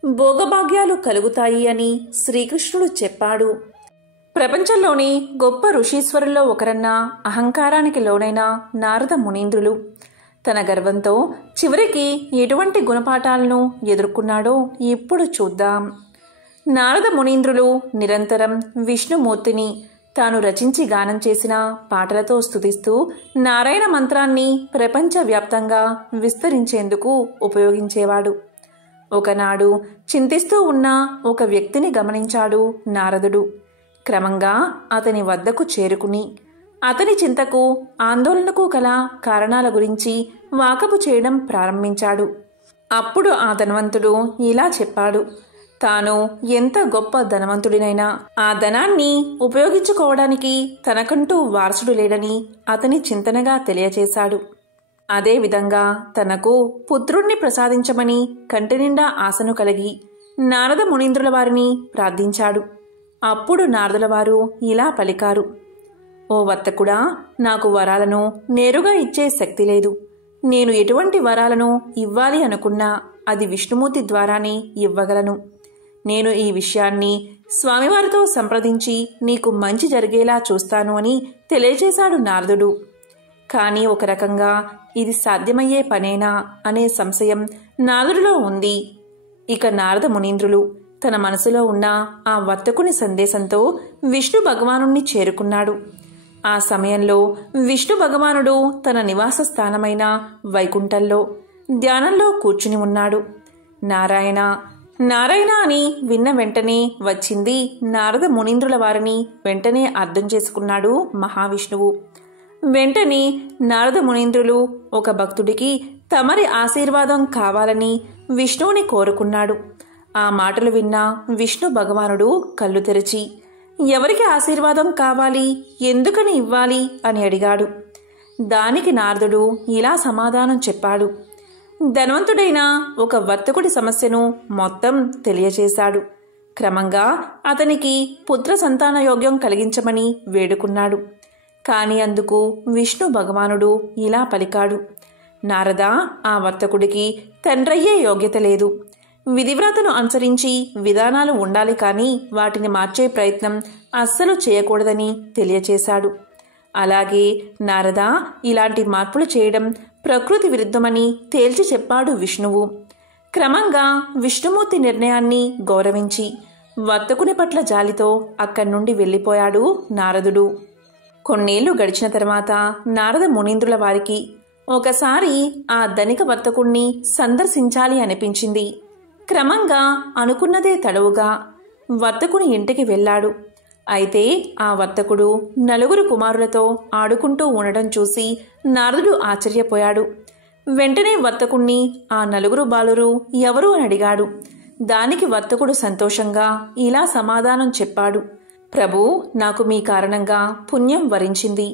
భోగభాగ్యాలు కలుగుతాయి అని శ్రీకృష్ణుడు చెప్పాడు. ప్రపంచంలోని గొప్ప ఋషీశ్వరుల్లో ఒకరన్న అహంకారానికి లోనైన నారద మునీంద్రులు తన గర్వంతో చివరికి ఎటువంటి గుణపాఠాలను ఎదుర్కొన్నాడో ఇప్పుడు చూద్దాం. నారద మునీంద్రులు నిరంతరం విష్ణుమూర్తిని తాను రచించి గానం చేసిన పాటలతో స్తుతిస్తూ నారాయణ మంత్రాన్ని ప్రపంచవ్యాప్తంగా విస్తరించేందుకు ఉపయోగించేవాడు. ఒకనాడు చింతిస్తూ ఉన్న ఒక వ్యక్తిని గమనించాడు నారదుడు. క్రమంగా అతని వద్దకు చేరుకుని అతని చింతకు, ఆందోళనకు కల కారణాల గురించి వాకబు చేయడం ప్రారంభించాడు. అప్పుడు ఆ ధనవంతుడు ఇలా చెప్పాడు. తాను ఎంత గొప్ప ధనవంతుడినైనా ఆ ధనాన్ని ఉపయోగించుకోవడానికి తనకంటూ వారసుడు లేడని అతని చింతనగా తెలియచేశాడు. అదేవిధంగా తనకు పుత్రుణ్ణి ప్రసాదించమని కంటినిండా ఆశను కలిగి నారద మునీంద్రుల వారిని ప్రార్థించాడు. అప్పుడు నారదుల వారు ఇలా పలికారు. ఓ వర్తకుడా, నాకు వరాలను నేరుగా ఇచ్చే శక్తి లేదు. నేను ఎటువంటి వరాలను ఇవ్వాలి అనుకున్నా అది విష్ణుమూర్తి ద్వారానే ఇవ్వగలను. నేను ఈ విషయాన్ని స్వామివారితో సంప్రదించి నీకు మంచి జరిగేలా చూస్తాను అని తెలియజేశాడు నారదుడు. కానీ ఒక రకంగా ఇది సాధ్యమయ్యే పనేనా అనే సంశయం నారదుడిలో ఉంది. ఇక నారద మునీంద్రులు తన మనసులో ఉన్న ఆ వర్తకుని సందేశంతో విష్ణు భగవానుణ్ణి చేరుకున్నాడు. ఆ సమయంలో విష్ణు భగవానుడు తన నివాస స్థానమైన వైకుంఠంలో ధ్యానంలో కూర్చుని ఉన్నాడు. నారాయణ నారాయణ అని విన్న వెంటనే వచ్చింది నారద మునీంద్రుల వారిని వెంటనే అర్థం చేసుకున్నాడు మహావిష్ణువు. వెంటనే నారద మునీంద్రులు ఒక భక్తుడికి తమరి ఆశీర్వాదం కావాలని విష్ణువుని కోరుకున్నాడు. ఆ మాటలు విన్న విష్ణు భగవానుడు కళ్ళు తెరిచి ఎవరికి ఆశీర్వాదం కావాలి, ఎందుకని ఇవ్వాలి అని అడిగాడు. దానికి నారదుడు ఇలా సమాధానం చెప్పాడు. ధనవంతుడైన ఒక వర్తకుడి సమస్యను మొత్తం తెలియజేశాడు. క్రమంగా అతనికి పుత్ర సంతాన యోగ్యం కలిగించమని వేడుకున్నాడు. కాని అందుకు విష్ణు భగవానుడు ఇలా పలికాడు. నారద, ఆ వర్తకుడికి తండ్రయ్యే యోగ్యత లేదు. విధివ్రతను అనుసరించి విధానాలు ఉండాలి కానీ వాటిని మార్చే ప్రయత్నం అస్సలు చేయకూడదని తెలియచేశాడు. అలాగే నారద, ఇలాంటి మార్పులు చేయడం ప్రకృతి విరుద్ధమని తేల్చి చెప్పాడు విష్ణువు. క్రమంగా విష్ణుమూర్తి నిర్ణయాన్ని గౌరవించి వర్తకుని పట్ల జాలితో అక్కడి నుండి వెళ్ళిపోయాడు నారదుడు. కొన్నేళ్లు గడిచిన తర్వాత నారద మునీంద్రుల వారికి ఒకసారి ఆ ధనిక వర్తకుణ్ణి సందర్శించాలి అనిపించింది. క్రమంగా అనుకున్నదే తడవుగా వర్తకుని ఇంటికి వెళ్ళాడు. అయితే ఆ వర్తకుడు నలుగురు కుమారులతో ఆడుకుంటూ ఉండడం చూసి నారదుడు ఆశ్చర్యపోయాడు. వెంటనే వర్తకుణ్ణి ఆ నలుగురు బాలురు ఎవరు అని అడిగాడు. దానికి వర్తకుడు సంతోషంగా ఇలా సమాధానం చెప్పాడు. ప్రభూ, నాకు మీ కారణంగా పుణ్యం వరించింది.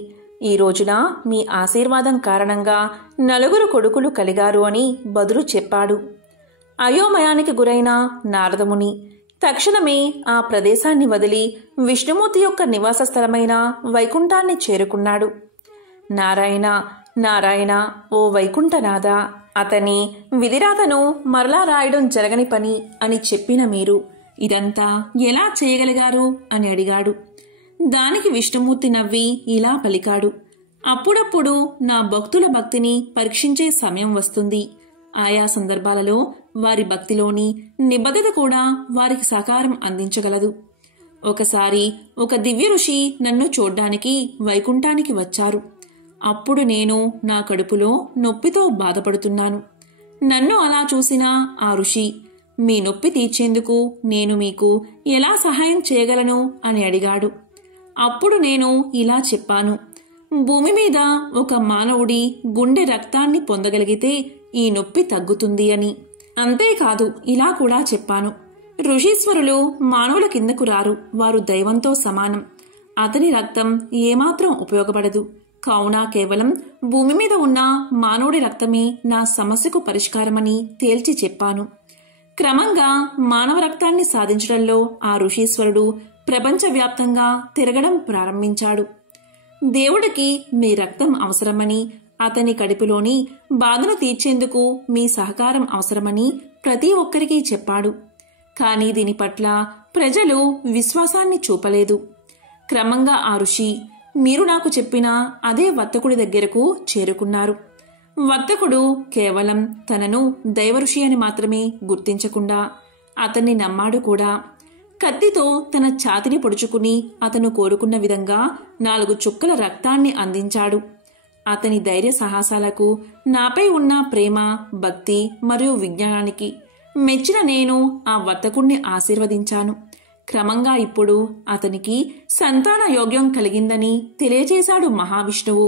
ఈ రోజున మీ ఆశీర్వాదం కారణంగా నలుగురు కొడుకులు కలిగారు అని బదులు చెప్పాడు. అయోమయానికి గురైన నారదముని తక్షణమే ఆ ప్రదేశాన్ని వదిలి విష్ణుమూర్తి యొక్క నివాస స్థలమైన వైకుంఠాన్ని చేరుకున్నాడు. నారాయణ నారాయణ, ఓ వైకుంఠనాథ, అతని విధిరాతను మరలా రాయడం జరగని పని అని చెప్పిన మీరు ఇదంతా ఎలా చేయగలిగారు అని అడిగాడు. దానికి విష్ణుమూర్తి నవ్వి ఇలా పలికాడు. అప్పుడప్పుడు నా భక్తుల భక్తిని పరీక్షించే సమయం వస్తుంది. ఆయా సందర్భాలలో వారి భక్తిలోని నిబద్ధత కూడా వారికి సహకారం అందించగలదు. ఒకసారి ఒక దివ్య ఋషి నన్ను చూడ్డానికి వైకుంఠానికి వచ్చారు. అప్పుడు నేను నా కడుపులో నొప్పితో బాధపడుతున్నాను. నన్ను అలా చూసిన ఆ ఋషి, మీ నొప్పి తీర్చేందుకు నేను మీకు ఎలా సహాయం చేయగలను అని అడిగాడు. అప్పుడు నేను ఇలా చెప్పాను. భూమి మీద ఒక మానవుడి గుండె రక్తాన్ని పొందగలిగితే ఈ నొప్పి తగ్గుతుంది అని. అంతేకాదు, ఇలా కూడా చెప్పాను. ఋషీశ్వరులు మానవుల కిందకు రారు, వారు దైవంతో సమానం. అతని రక్తం ఏమాత్రం ఉపయోగపడదు. కావున కేవలం భూమి మీద ఉన్న మానవుడి రక్తమే నా సమస్యకు పరిష్కారమని తేల్చి చెప్పాను. క్రమంగా మానవ రక్తాన్ని సాధించడంలో ఆ ఋషీశ్వరుడు ప్రపంచవ్యాప్తంగా తిరగడం ప్రారంభించాడు. దేవుడికి మీ రక్తం అవసరమని, అతని కడుపులోని బాధను తీర్చేందుకు మీ సహకారం అవసరమని ప్రతి ఒక్కరికి చెప్పాడు. కానీ దీని పట్ల ప్రజలు విశ్వాసాన్ని చూపలేదు. క్రమంగా ఆ ఋషి మీరు నాకు చెప్పిన అదే వర్తకుడి దగ్గరకు చేరుకున్నారు. వర్తకుడు కేవలం తనను దైవఋషి అని మాత్రమే గుర్తించకుండా అతన్ని నమ్మాడు కూడా. కత్తితో తన ఛాతిని పొడుచుకుని అతను కోరుకున్న విధంగా 4 చుక్కల రక్తాన్ని అందించాడు. అతని ధైర్య సాహసాలకు, నాపై ఉన్న ప్రేమ, భక్తి మరియు విజ్ఞానానికి మెచ్చిన నేను ఆ వర్తకుణ్ణి ఆశీర్వదించాను. క్రమంగా ఇప్పుడు అతనికి సంతాన యోగ్యం కలిగిందని తెలియజేశాడు మహావిష్ణువు.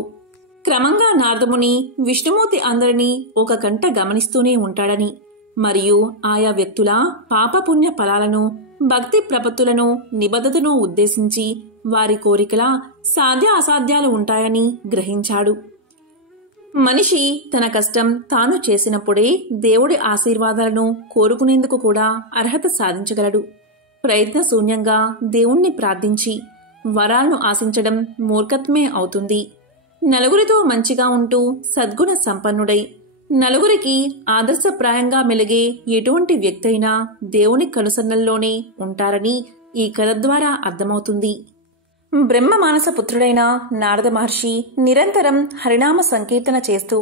క్రమంగా నారదముని విష్ణుమూర్తి అందరినీ ఒక కంట గమనిస్తూనే ఉంటాడని, మరియు ఆయా వ్యక్తుల పాపపుణ్య ఫలాలను, భక్తి ప్రపత్తులను, నిబద్ధతను ఉద్దేశించి వారి కోరికల సాధ్య అసాధ్యాలు ఉంటాయని గ్రహించాడు. మనిషి తన కష్టం తాను చేసినప్పుడే దేవుడి ఆశీర్వాదాలను కోరుకునేందుకు కూడా అర్హత సాధించగలడు. ప్రయత్న శూన్యంగా దేవుణ్ణి ప్రార్థించి వరాలను ఆశించడం మూర్ఖత్వమే అవుతుంది. నలుగురితో మంచిగా ఉంటూ సద్గుణ సంపన్నుడై నలుగురికి ఆదర్శప్రాయంగా మెలిగే ఎటువంటి వ్యక్తి అయినా దేవుని కనుసన్నల్లోనే ఉంటారని ఈ కథ ద్వారా అర్థమవుతుంది. బ్రహ్మ మానస పుత్రుడైన నారద మహర్షి నిరంతరం హరినామ సంకీర్తన చేస్తూ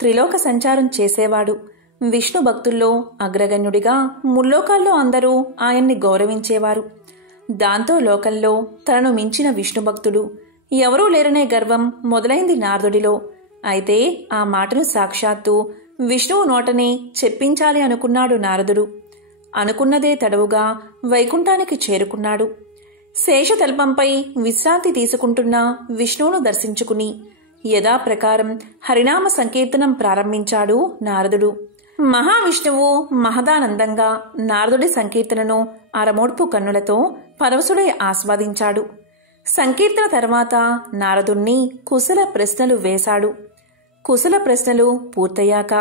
త్రిలోక సంచారం చేసేవాడు. విష్ణు భక్తుల్లో అగ్రగణ్యుడిగా ముల్లోకాల్లో అందరూ ఆయన్ని గౌరవించేవారు. దాంతో లోకంలో తనను మించిన విష్ణు భక్తుడు ఎవరూ లేరనే గర్వం మొదలైంది నారదుడిలో. అయితే ఆ మాటను సాక్షాత్తు విష్ణువు నోటనే చెప్పించాలి అనుకున్నాడు నారదుడు. అనుకున్నదే తడవుగా వైకుంఠానికి చేరుకున్నాడు. శేషతల్పంపై విశ్రాంతి తీసుకుంటున్న విష్ణువును దర్శించుకుని యథాప్రకారం హరినామ సంకీర్తనం ప్రారంభించాడు నారదుడు. మహావిష్ణువు మహదానందంగా నారదుడి సంకీర్తనను అరమోడ్పు కన్నులతో పరవశుడై ఆస్వాదించాడు. సంకీర్తన తర్వాత నారదుణ్ణి కుశల ప్రశ్నలు వేశాడు. కుశల ప్రశ్నలు పూర్తయ్యాక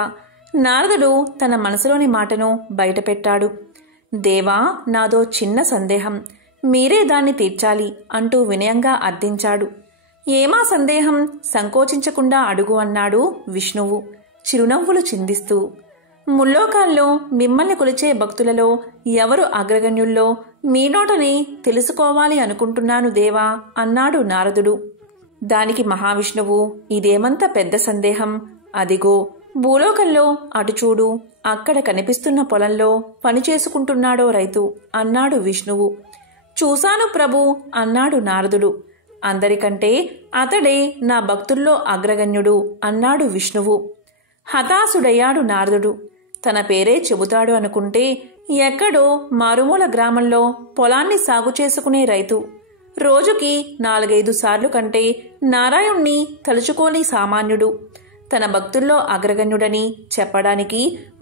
నారదుడు తన మనసులోని మాటను బయటపెట్టాడు. దేవా, నాదో చిన్న సందేహం, మీరే దాన్ని తీర్చాలి అంటూ వినయంగా అర్థించాడు. ఏమా సందేహం, సంకోచించకుండా అడుగు అన్నాడు విష్ణువు చిరునవ్వులు చిందిస్తూ. ముల్లోకాల్లో మిమ్మల్ని కొలిచే భక్తులలో ఎవరు అగ్రగణ్యుల్లో మీ నోటనే తెలుసుకోవాలి అనుకుంటున్నాను దేవా అన్నాడు నారదుడు. దానికి మహావిష్ణువు, ఇదేమంత పెద్ద సందేహం, అదిగో భూలోకంలో అటు చూడు, అక్కడ కనిపిస్తున్న పొలంలో పనిచేసుకుంటున్నాడో రైతు అన్నాడు విష్ణువు. చూశాను ప్రభు అన్నాడు నారదుడు. అందరికంటే అతడే నా భక్తుల్లో అగ్రగణ్యుడు అన్నాడు విష్ణువు. హతాశుడయ్యాడు నారదుడు. తన పేరే చెబుతాడు అనుకుంటే ఎక్కడో మారుమూల గ్రామంలో పొలాన్ని సాగు చేసుకునే రైతు రోజుకి 4-5 సార్లు కంటే నారాయణ్ణి తలుచుకోని సామాన్యుడు తన భక్తుల్లో అగ్రగణ్యుడని చెప్పడానికి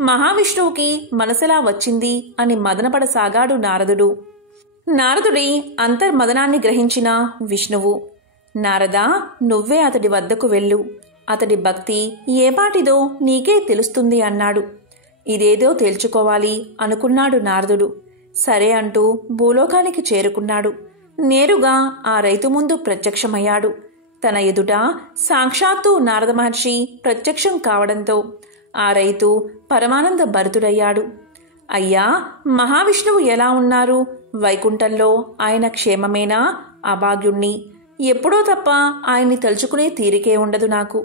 మహావిష్ణువుకి మనసెలా వచ్చింది అని మదనపడసాగాడు నారదుడు. నారదుడి అంతర్మదనాన్ని గ్రహించిన విష్ణువు, నారదా, నువ్వే అతడి వద్దకు వెళ్ళు, అతడి భక్తి ఏపాటిదో నీకే తెలుస్తుంది అన్నాడు. ఇదేదో తేల్చుకోవాలి అనుకున్నాడు నారదుడు. సరే అంటూ భూలోకానికి చేరుకున్నాడు. నేరుగా ఆ రైతు ముందు ప్రత్యక్షమయ్యాడు. తన ఎదుట సాక్షాత్తు నారద మహర్షి ప్రత్యక్షం కావడంతో ఆ రైతు పరమానంద భరితుడయ్యాడు. అయ్యా, మహావిష్ణువు ఎలా ఉన్నారు? వైకుంఠంలో ఆయన క్షేమమేనా? అభాగ్యుణ్ణి, ఎప్పుడో తప్ప ఆయన్ని తలుచుకునే తీరికే ఉండదు నాకు.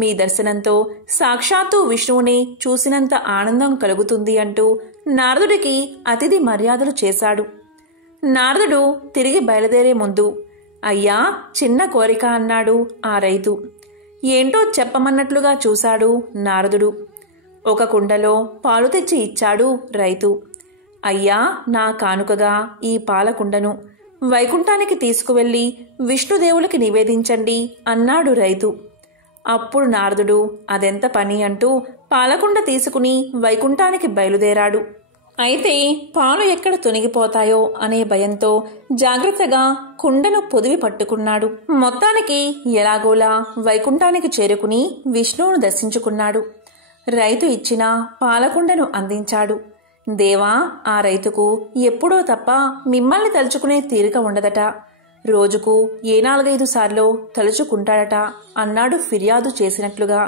మీ దర్శనంతో సాక్షాత్తు విష్ణువుని చూసినంత ఆనందం కలుగుతుంది అంటూ నారదుడికి అతిథి మర్యాదలు చేశాడు. నారదుడు తిరిగి బయలుదేరే ముందు, అయ్యా, చిన్న కోరిక అన్నాడు ఆ రైతు. ఏంటో చెప్పమన్నట్లుగా చూశాడు నారదుడు. ఒక కుండలో పాలు తెచ్చి ఇచ్చాడు రైతు. అయ్యా, నా కానుకగా ఈ పాలకుండను వైకుంఠానికి తీసుకువెళ్లి విష్ణుదేవులకి నివేదించండి అన్నాడు రైతు. అప్పుడు నారదుడు అదెంత పని అంటూ పాలకుండ తీసుకుని వైకుంఠానికి బయలుదేరాడు. అయితే పాలు ఎక్కడ తొనిగిపోతాయో అనే భయంతో జాగ్రత్తగా కుండను పొదివి పట్టుకున్నాడు. మొత్తానికి ఎలాగోలా వైకుంఠానికి చేరుకుని విష్ణువును దర్శించుకున్నాడు. రైతు ఇచ్చిన పాలకుండను అందించాడు. దేవా, ఆ రైతుకు ఎప్పుడో తప్ప మిమ్మల్ని తలుచుకునే తీరిక ఉండదట. రోజుకు 4-5 సార్లు తలుచుకుంటాడట అన్నాడు ఫిర్యాదు చేసినట్లుగా.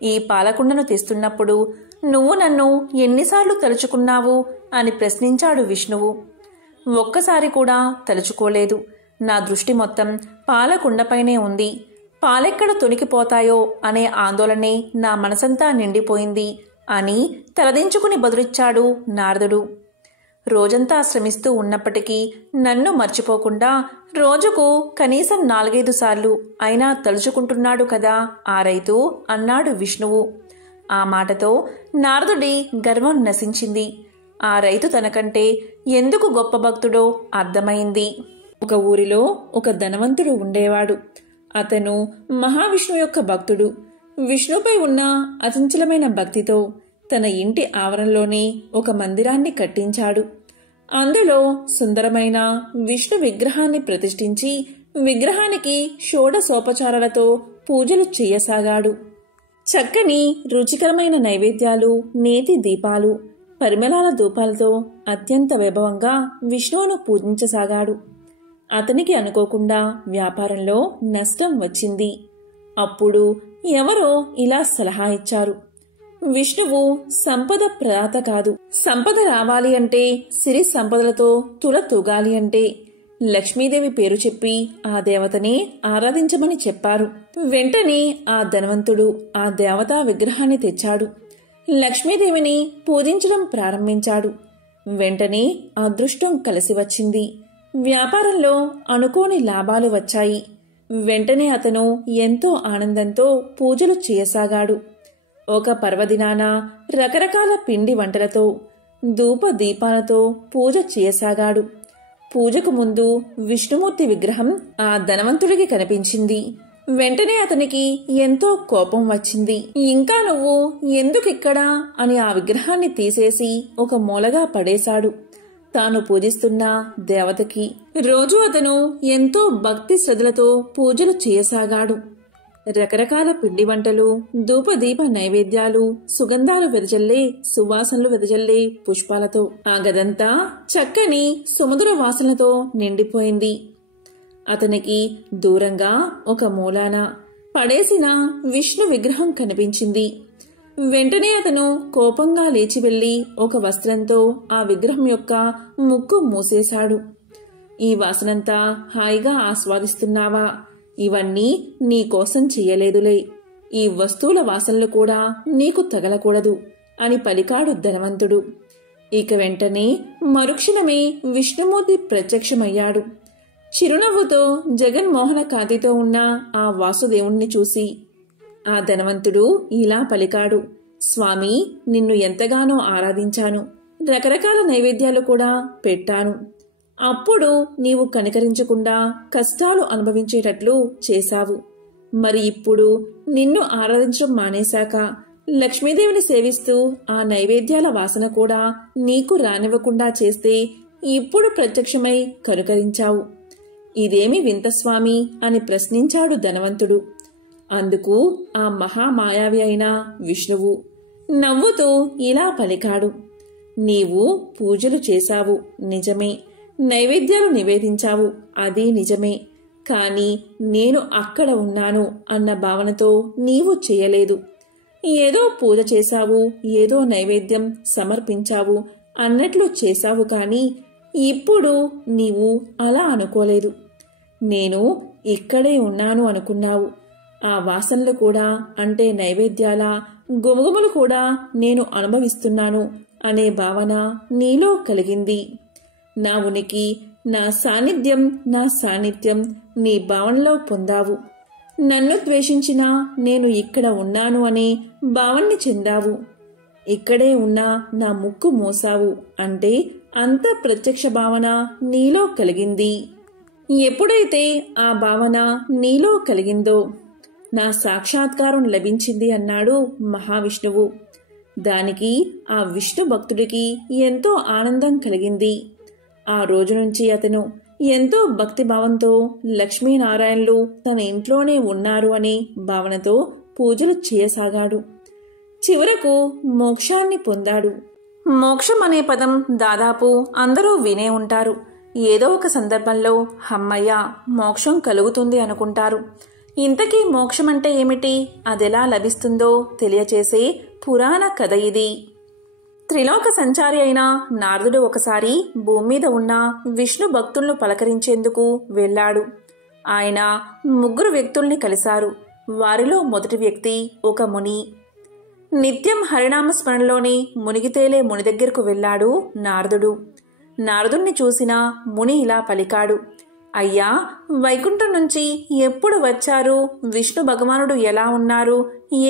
ఈ పాలకుండను తెస్తున్నప్పుడు నువ్వు నన్ను ఎన్నిసార్లు తలుచుకున్నావు అని ప్రశ్నించాడు విష్ణువు. ఒక్కసారి కూడా తలుచుకోలేదు. నా దృష్టి మొత్తం పాలకుండపైనే ఉంది. పాలెక్కడ తొనికిపోతాయో అనే ఆందోళనే నా మనసంతా నిండిపోయింది అని తలదించుకుని బదులిచ్చాడు నారదుడు. రోజంతా శ్రమిస్తూ ఉన్నప్పటికీ నన్ను మర్చిపోకుండా రోజుకు కనీసం 4-5 సార్లు అయినా తలుచుకుంటున్నాడు కదా ఆ రైతు అన్నాడు విష్ణువు. ఆ మాటతో నారదుడి గర్వం నశించింది. ఆ రైతు తనకంటే ఎందుకు గొప్ప భక్తుడో అర్థమైంది. ఒక ఊరిలో ఒక ధనవంతుడు ఉండేవాడు. అతను మహావిష్ణువు యొక్క భక్తుడు. విష్ణుపై ఉన్న అచంచలమైన భక్తితో తన ఇంటి ఆవరణలోనే ఒక మందిరాన్ని కట్టించాడు. అందులో సుందరమైన విష్ణు విగ్రహాన్ని ప్రతిష్ఠించి విగ్రహానికి షోడశోపచారాలతో పూజలు చేయసాగాడు. చక్కని రుచికరమైన నైవేద్యాలు, నేతి దీపాలు, పరిమళాల ధూపాలతో అత్యంత వైభవంగా విష్ణువును పూజించసాగాడు. అతనికి అనుకోకుండా వ్యాపారంలో నష్టం వచ్చింది. అప్పుడు ఎవరో ఇలా సలహా ఇచ్చారు, విష్ణువు సంపద ప్రదాత కాదు. సంపద రావాలి అంటే, సిరి సంపదలతో తుల తూగాలి అంటే లక్ష్మీదేవి పేరు చెప్పి ఆ దేవతని ఆరాధించమని చెప్పారు. వెంటనే ఆ ధనవంతుడు ఆ దేవతా విగ్రహాన్ని తెచ్చాడు. లక్ష్మీదేవిని పూజించడం ప్రారంభించాడు. వెంటనే అదృష్టం కలిసి వచ్చింది. వ్యాపారంలో అనుకోని లాభాలు వచ్చాయి. వెంటనే అతను ఎంతో ఆనందంతో పూజలు చేయసాగాడు. ఒక పర్వదినాన రకరకాల పిండి వంటలతో ధూప దీపాలతో పూజ చేయసాగాడు. పూజకు ముందు విష్ణుమూర్తి విగ్రహం ఆ ధనవంతుడికి కనిపించింది. వెంటనే అతనికి ఎంతో కోపం వచ్చింది. ఇంకా నువ్వు ఎందుకిక్కడా అని ఆ విగ్రహాన్ని తీసేసి ఒక మూలగా పడేశాడు. తాను పూజిస్తున్న దేవతకి రోజు అతను ఎంతో భక్తి శ్రద్ధలతో పూజలు చేయసాగాడు. రకరకాల పిండి వంటలు, ధూపదీప నైవేద్యాలు, సుగంధాలు వెదజల్లే, సువాసనలు వెదజల్లే పుష్పాలతో ఆ గదంతా చక్కని సుమధుర వాసనలతో నిండిపోయింది. అతనికి దూరంగా ఒక మూలాన పడేసిన విష్ణు విగ్రహం కనిపించింది. వెంటనే అతను కోపంగా లేచి వెళ్లి ఒక వస్త్రంతో ఆ విగ్రహం యొక్క ముక్కు మూసేశాడు. ఈ వాసనంతా హాయిగా ఆస్వాదిస్తున్నావా? ఇవన్నీ నీకోసం చెయ్యలేదులే. ఈ వస్తువుల వాసనలు కూడా నీకు తగలకూడదు అని పలికాడు ధనవంతుడు. ఇక వెంటనే మరుక్షణమే విష్ణుమూర్తి ప్రత్యక్షమయ్యాడు. చిరునవ్వుతో జగన్మోహన కాంతితో ఉన్న ఆ వాసుదేవుణ్ణి చూసి ఆ ధనవంతుడు ఇలా పలికాడు. స్వామి, నిన్ను ఎంతగానో ఆరాధించాను. రకరకాల నైవేద్యాలు కూడా పెట్టాను. అప్పుడు నీవు కనికరించకుండా కష్టాలు అనుభవించేటట్లు చేశావు. మరి ఇప్పుడు నిన్ను ఆరాధించడం మానేశాక లక్ష్మీదేవిని సేవిస్తూ ఆ నైవేద్యాల వాసన కూడా నీకు రానివ్వకుండా చేస్తే ఇప్పుడు ప్రత్యక్షమై కనుకరించావు. ఇదేమి వింత స్వామి అని ప్రశ్నించాడు ధనవంతుడు. అందుకు ఆ మహామాయావి అయిన విష్ణువు నవ్వుతూ ఇలా పలికాడు. నీవు పూజలు చేశావు నిజమే, నైవేద్యాలు నివేదించావు అది నిజమే. కాని నేను అక్కడ ఉన్నాను అన్న భావనతో నీవు చేయలేదు. ఏదో పూజ చేశావు, ఏదో నైవేద్యం సమర్పించావు అన్నట్లు చేశావు. కాని ఇప్పుడు నీవు అలా అనుకోలేదు. నేను ఇక్కడే ఉన్నాను అనుకున్నావు. ఆ వాసనలు కూడా అంటే నైవేద్యాల గుమగుమలు కూడా నేను అనుభవిస్తున్నాను అనే భావన నీలో కలిగింది. నా ఉనికి, నా సాన్నిధ్యం నీ భావనలో పొందావు. నన్ను ద్వేషించినా నేను ఇక్కడ ఉన్నాను అనే భావన్ని చెందావు. ఇక్కడే ఉన్నా నా ముక్కు మోసావు అంటే అంత ప్రత్యక్ష భావన నీలో కలిగింది. ఎప్పుడైతే ఆ భావన నీలో కలిగిందో నా సాక్షాత్కారం లభించింది అన్నాడు మహావిష్ణువు. దానికి ఆ విష్ణు భక్తుడికి ఎంతో ఆనందం కలిగింది. ఆ రోజు నుంచి అతను ఎంతో భక్తిభావంతో లక్ష్మీనారాయణులు తన ఇంట్లోనే ఉన్నారు అనే భావనతో పూజలు చేయసాగాడు. చివరకు మోక్షాన్ని పొందాడు. మోక్షం అనే పదం దాదాపు అందరూ వినే ఉంటారు. ఏదో ఒక సందర్భంలో హమ్మయ్య మోక్షం కలుగుతుంది అనుకుంటారు. ఇంతకీ మోక్షం అంటే ఏమిటి, అదెలా లభిస్తుందో తెలియచేసే పురాణ కథ ఇది. త్రిలోక సంచారి అయిన నారదుడు ఒకసారి భూమి మీద ఉన్న విష్ణు భక్తులను పలకరించేందుకు వెళ్ళాడు. ఆయన 3 వ్యక్తుల్ని కలిశారు. వారిలో మొదటి వ్యక్తి ఒక ముని. నిత్యం హరినామ స్మరణలోని మునిగితేలే ముని దగ్గరకు వెళ్ళాడు నారదుడు. నారదుణ్ణి చూసిన ముని ఇలా పలికాడు. అయ్యా, వైకుంఠం నుంచి ఎప్పుడు వచ్చారు? విష్ణు భగవానుడు ఎలా ఉన్నారు?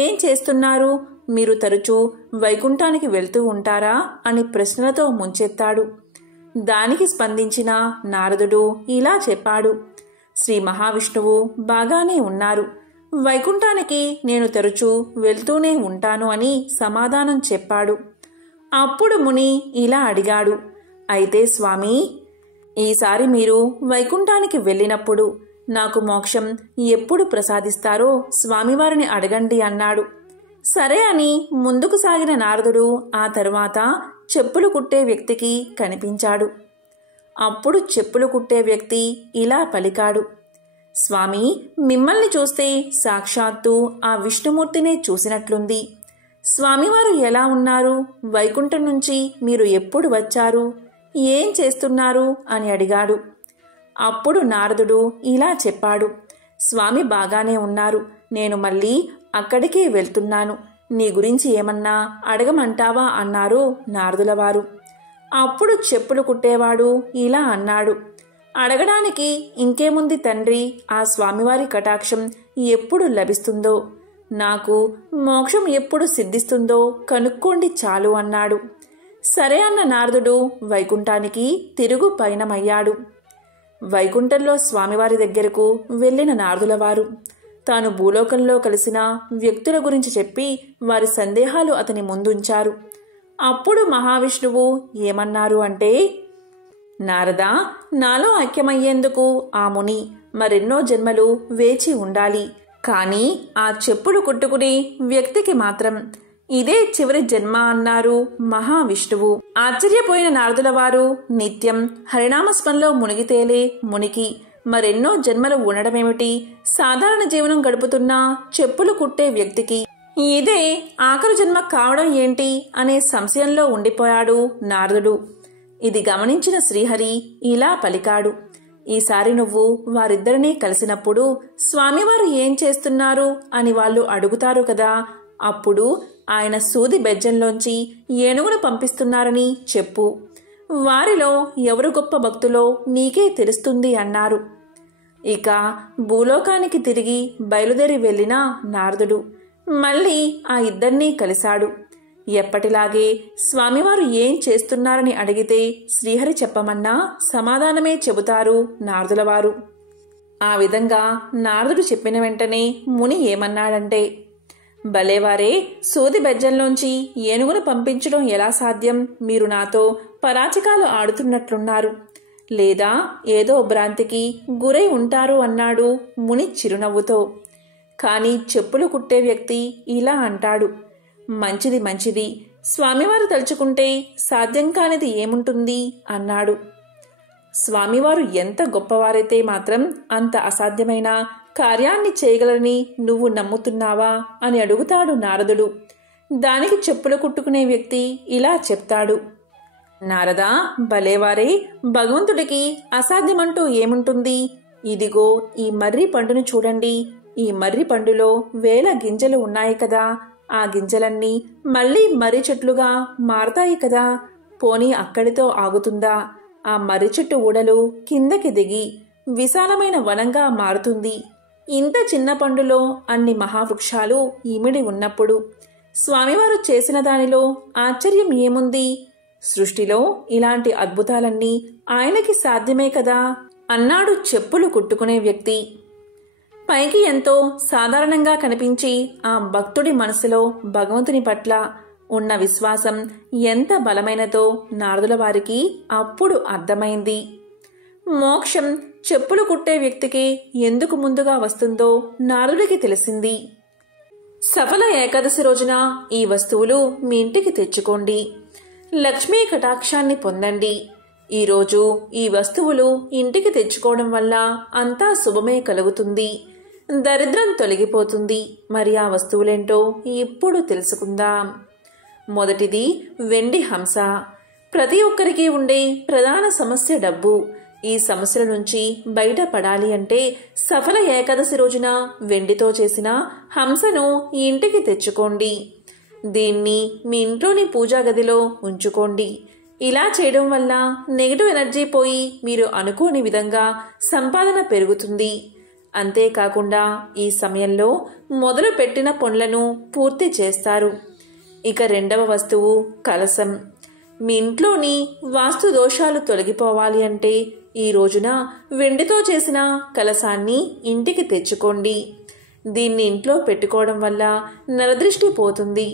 ఏం చేస్తున్నారు? మీరు తరచూ వైకుంఠానికి వెళ్తూ ఉంటారా అని ప్రశ్నలతో ముంచెత్తాడు. దానికి స్పందించిన నారదుడు ఇలా చెప్పాడు. శ్రీ మహావిష్ణువు బాగానే ఉన్నారు. వైకుంఠానికి నేను తరచూ వెళ్తూనే ఉంటాను అని సమాధానం చెప్పాడు. అప్పుడు ముని ఇలా అడిగాడు. అయితే స్వామి, ఈసారి మీరు వైకుంఠానికి వెళ్ళినప్పుడు నాకు మోక్షం ఎప్పుడు ప్రసాదిస్తారో స్వామివారిని అడగండి అన్నాడు. సరే అని ముందుకు సాగిన నారదుడు ఆ తరువాత చెప్పులు కుట్టే వ్యక్తికి కనిపించాడు. అప్పుడు చెప్పులు కుట్టే వ్యక్తి ఇలా పలికాడు. స్వామి, మిమ్మల్ని చూస్తే సాక్షాత్తు ఆ విష్ణుమూర్తినే చూసినట్లుంది. స్వామివారు ఎలా ఉన్నారు? వైకుంఠం నుంచి మీరు ఎప్పుడు వచ్చారు? ఏం చేస్తున్నారు అని అడిగాడు. అప్పుడు నారదుడు ఇలా చెప్పాడు. స్వామి బాగానే ఉన్నారు. నేను మళ్ళీ అక్కడికే వెళ్తున్నాను. నీ గురించి ఏమన్నా అడగమంటావా అన్నారు నారదుల వారు. అప్పుడు చెప్పులు కుట్టేవాడు ఇలా అన్నాడు. అడగడానికి ఇంకేముంది తండ్రి, ఆ స్వామివారి కటాక్షం ఎప్పుడు లభిస్తుందో, నాకు మోక్షం ఎప్పుడు సిద్ధిస్తుందో కనుక్కోండి చాలు అన్నాడు. సరే అన్న నారదుడు వైకుంఠానికి తిరుగు పయనమయ్యాడు. వైకుంఠంలో స్వామివారి దగ్గరకు వెళ్లిన నారదుల వారు తాను భూలోకంలో కలిసిన వ్యక్తుల గురించి చెప్పి వారి సందేహాలు అతని ముందుంచారు. అప్పుడు మహావిష్ణువు ఏమన్నారు అంటే, నారదా, నాలో ఐక్యమయ్యేందుకు ఆ ముని మరెన్నో జన్మలు వేచి ఉండాలి. కానీ ఆ చెప్పులు కుట్టుకునే వ్యక్తికి మాత్రం ఇదే చివరి జన్మ అన్నారు మహావిష్ణువు. ఆశ్చర్యపోయిన నారదుల వారు నిత్యం హరినామస్మరణలో మునిగితేలే మునికి మరెన్నో జన్మలు ఉండడమేమిటి? సాధారణ జీవనం గడుపుతున్న చెప్పులు కుట్టే వ్యక్తికి ఇదే ఆఖరు జన్మ కావడం ఏంటి అనే సంశయంలో ఉండిపోయాడు నారదుడు. ఇది గమనించిన శ్రీహరి ఇలా పలికాడు. ఈసారి నువ్వు వారిద్దరినీ కలిసినప్పుడు స్వామివారు ఏం చేస్తున్నారు అని వాళ్ళు అడుగుతారు కదా, అప్పుడు ఆయన సూది బెజ్జంలోంచి ఏనుగును పంపిస్తున్నారని చెప్పు. వారిలో ఎవరు గొప్ప భక్తులో నీకే తెలుస్తుంది అన్నారు. ఇక భూలోకానికి తిరిగి బయలుదేరి వెళ్లిన నారదుడు మళ్ళీ ఆ ఇద్దరినీ కలిశాడు. ఎప్పటిలాగే స్వామివారు ఏం చేస్తున్నారని అడిగితే శ్రీహరి చెప్పమన్నా సమాధానమే చెబుతారు నారదుల వారు. ఆ విధంగా నారదుడు చెప్పిన వెంటనే ముని ఏమన్నాడంటే, భలేవారే, సూది బెజ్జంలోంచి ఏనుగును పంపించడం ఎలా సాధ్యం? మీరు నాతో పరాచికాలు ఆడుతున్నట్లున్నారు. లేదా ఏదో భ్రాంతికి గురై ఉంటారు అన్నాడు ముని చిరునవ్వుతో. కాని చెప్పులు కుట్టే వ్యక్తి ఇలా అంటాడు. మంచిది మంచిది, స్వామివారు తలుచుకుంటే సాధ్యం కానిది ఏముంటుంది అన్నాడు. స్వామివారు ఎంత గొప్పవారైతే మాత్రం అంత అసాధ్యమైన కార్యాన్ని చేయగలరని నువ్వు నమ్ముతున్నావా అని అడుగుతాడు నారదుడు. దానికి చెప్పులు కుట్టుకునే వ్యక్తి ఇలా చెప్తాడు. నారదా, భలేవారే, భగవంతుడికి అసాధ్యమంటూ ఏముంటుంది? ఇదిగో ఈ మర్రి పండును చూడండి. ఈ మర్రి పండులో 1000 గింజలు ఉన్నాయి కదా, ఆ గింజలన్నీ మళ్లీ మర్రి చెట్లుగా మారతాయి కదా. పోనీ అక్కడితో ఆగుతుందా? ఆ మర్రి చెట్టు ఊడలు కిందకి దిగి విశాలమైన వనంగా మారుతుంది. ఇంత చిన్న పండులో అన్ని మహావృక్షాలు ఇమిడి ఉన్నప్పుడు స్వామివారు చేసిన దానిలో ఆశ్చర్యం ఏముంది? సృష్టిలో ఇలాంటి అద్భుతాలన్నీ ఆయనకి సాధ్యమే కదా అన్నాడు చెప్పులు కుట్టుకునే వ్యక్తి. పైకి ఎంతో సాధారణంగా కనిపించి ఆ భక్తుడి మనసులో భగవంతుని పట్ల ఉన్న విశ్వాసం ఎంత బలమైనదో నారదుల వారికి అప్పుడు అర్థమైంది. మోక్షం చెప్పులు కుట్టే వ్యక్తికి ఎందుకు ముందుగా వస్తుందో నారదుడికి తెలిసింది. సఫల ఏకాదశి రోజున ఈ వస్తువులు మీ ఇంటికి తెచ్చుకోండి. లక్ష్మీ కటాక్షాన్ని పొందండి. ఈరోజు ఈ వస్తువులు ఇంటికి తెచ్చుకోవడం వల్ల అంతా శుభమే కలుగుతుంది. దరిద్రం తొలగిపోతుంది. మరి ఆ వస్తువులేంటో ఇప్పుడు తెలుసుకుందాం. మొదటిది వెండి హంస. ప్రతి ఒక్కరికి ఉండే ప్రధాన సమస్య డబ్బు. ఈ సమస్యల నుంచి బయటపడాలి అంటే సఫల ఏకాదశి రోజున వెండితో చేసిన హంసను ఈ ఇంటికి తెచ్చుకోండి. దీన్ని మీ ఇంట్లోని పూజా గదిలో ఉంచుకోండి. ఇలా చేయడం వల్ల నెగిటివ్ ఎనర్జీ పోయి మీరు అనుకోని విధంగా సంపాదన పెరుగుతుంది. అంతేకాకుండా ఈ సమయంలో మొదలు పెట్టిన పనులను పూర్తి చేస్తారు. ఇక రెండవ వస్తువు కలశం. మీ ఇంట్లోని వాస్తు దోషాలు తొలగిపోవాలి అంటే ఈ రోజున వెండితో చేసిన కలశాన్ని ఇంటికి తెచ్చుకోండి. దీన్ని ఇంట్లో పెట్టుకోవడం వల్ల నరదృష్టి పోతుంది.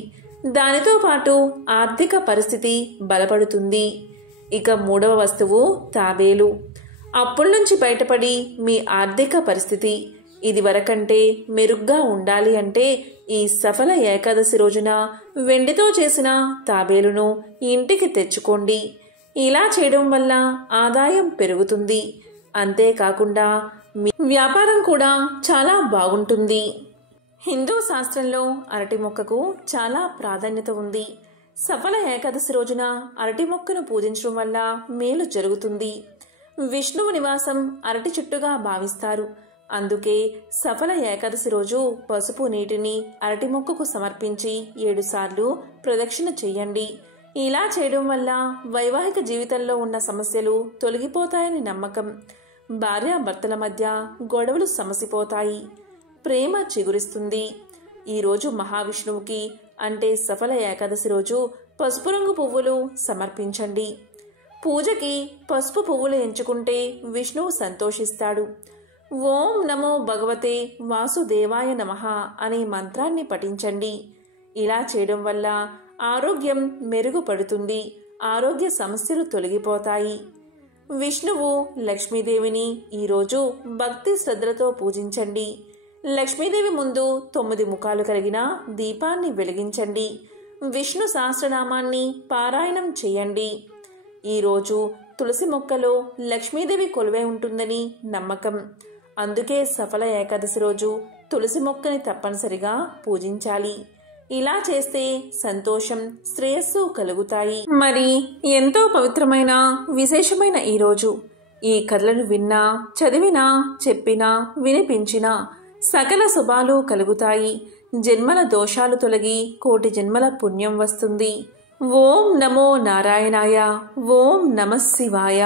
దానితో పాటు ఆర్థిక పరిస్థితి బలపడుతుంది. ఇక మూడవ వస్తువు తాబేలు. అప్పుల నుంచి బయటపడి మీ ఆర్థిక పరిస్థితి ఇది వరకంటే మెరుగ్గా ఉండాలి అంటే ఈ సఫల ఏకాదశి రోజున వెండితో చేసిన తాబేలును ఇంటికి తెచ్చుకోండి. ఇలా చేయడం వల్ల ఆదాయం పెరుగుతుంది. అంతేకాకుండా మీ వ్యాపారం కూడా చాలా బాగుంటుంది. హిందూ శాస్త్రంలో అరటి మొక్కకు చాలా ప్రాధాన్యత ఉంది. సఫల ఏకాదశి రోజున అరటి మొక్కను పూజించడం వల్ల మేలు జరుగుతుంది. విష్ణువు నివాసం అరటి చెట్టుగా భావిస్తారు. అందుకే సఫల ఏకాదశి రోజు పసుపు నీటిని అరటి మొక్కకు సమర్పించి 7 సార్లు ప్రదక్షిణ చెయ్యండి. ఇలా చేయడం వల్ల వైవాహిక జీవితంలో ఉన్న సమస్యలు తొలగిపోతాయని నమ్మకం. భార్యాభర్తల మధ్య గొడవలు సమసిపోతాయి. ప్రేమ చిగురిస్తుంది. ఈరోజు మహావిష్ణువుకి అంటే సఫల ఏకాదశి రోజు పసుపు రంగు పువ్వులు సమర్పించండి. పూజకి పసుపు పువ్వులు ఎంచుకుంటే విష్ణువు సంతోషిస్తాడు. ఓం నమో భగవతే వాసుదేవాయ నమః అనే మంత్రాన్ని పఠించండి. ఇలా చేయడం వల్ల ఆరోగ్యం మెరుగుపడుతుంది. ఆరోగ్య సమస్యలు తొలగిపోతాయి. విష్ణువు లక్ష్మీదేవిని ఈరోజు భక్తి శ్రద్ధలతో పూజించండి. లక్ష్మీదేవి ముందు 9 ముఖాలు కలిగిన దీపాన్ని వెలిగించండి. విష్ణు సహస్రనామాన్ని పారాయణం చేయండి. ఈరోజు తులసి మొక్కలో లక్ష్మీదేవి కొలువై ఉంటుందని నమ్మకం. అందుకే సఫల ఏకాదశి రోజు తులసి మొక్కని తప్పనిసరిగా పూజించాలి. ఇలా చేస్తే సంతోషం, శ్రేయస్సు కలుగుతాయి. మరి ఎంతో పవిత్రమైన విశేషమైన ఈరోజు ఈ కథలను విన్నా, చదివినా, చెప్పినా, వినిపించినా సకల శుభాలు కలుగుతాయి. జన్మల దోషాలు తొలగి కోటి జన్మల పుణ్యం వస్తుంది. ఓం నమో నారాయణాయ. ఓం నమః శివాయ.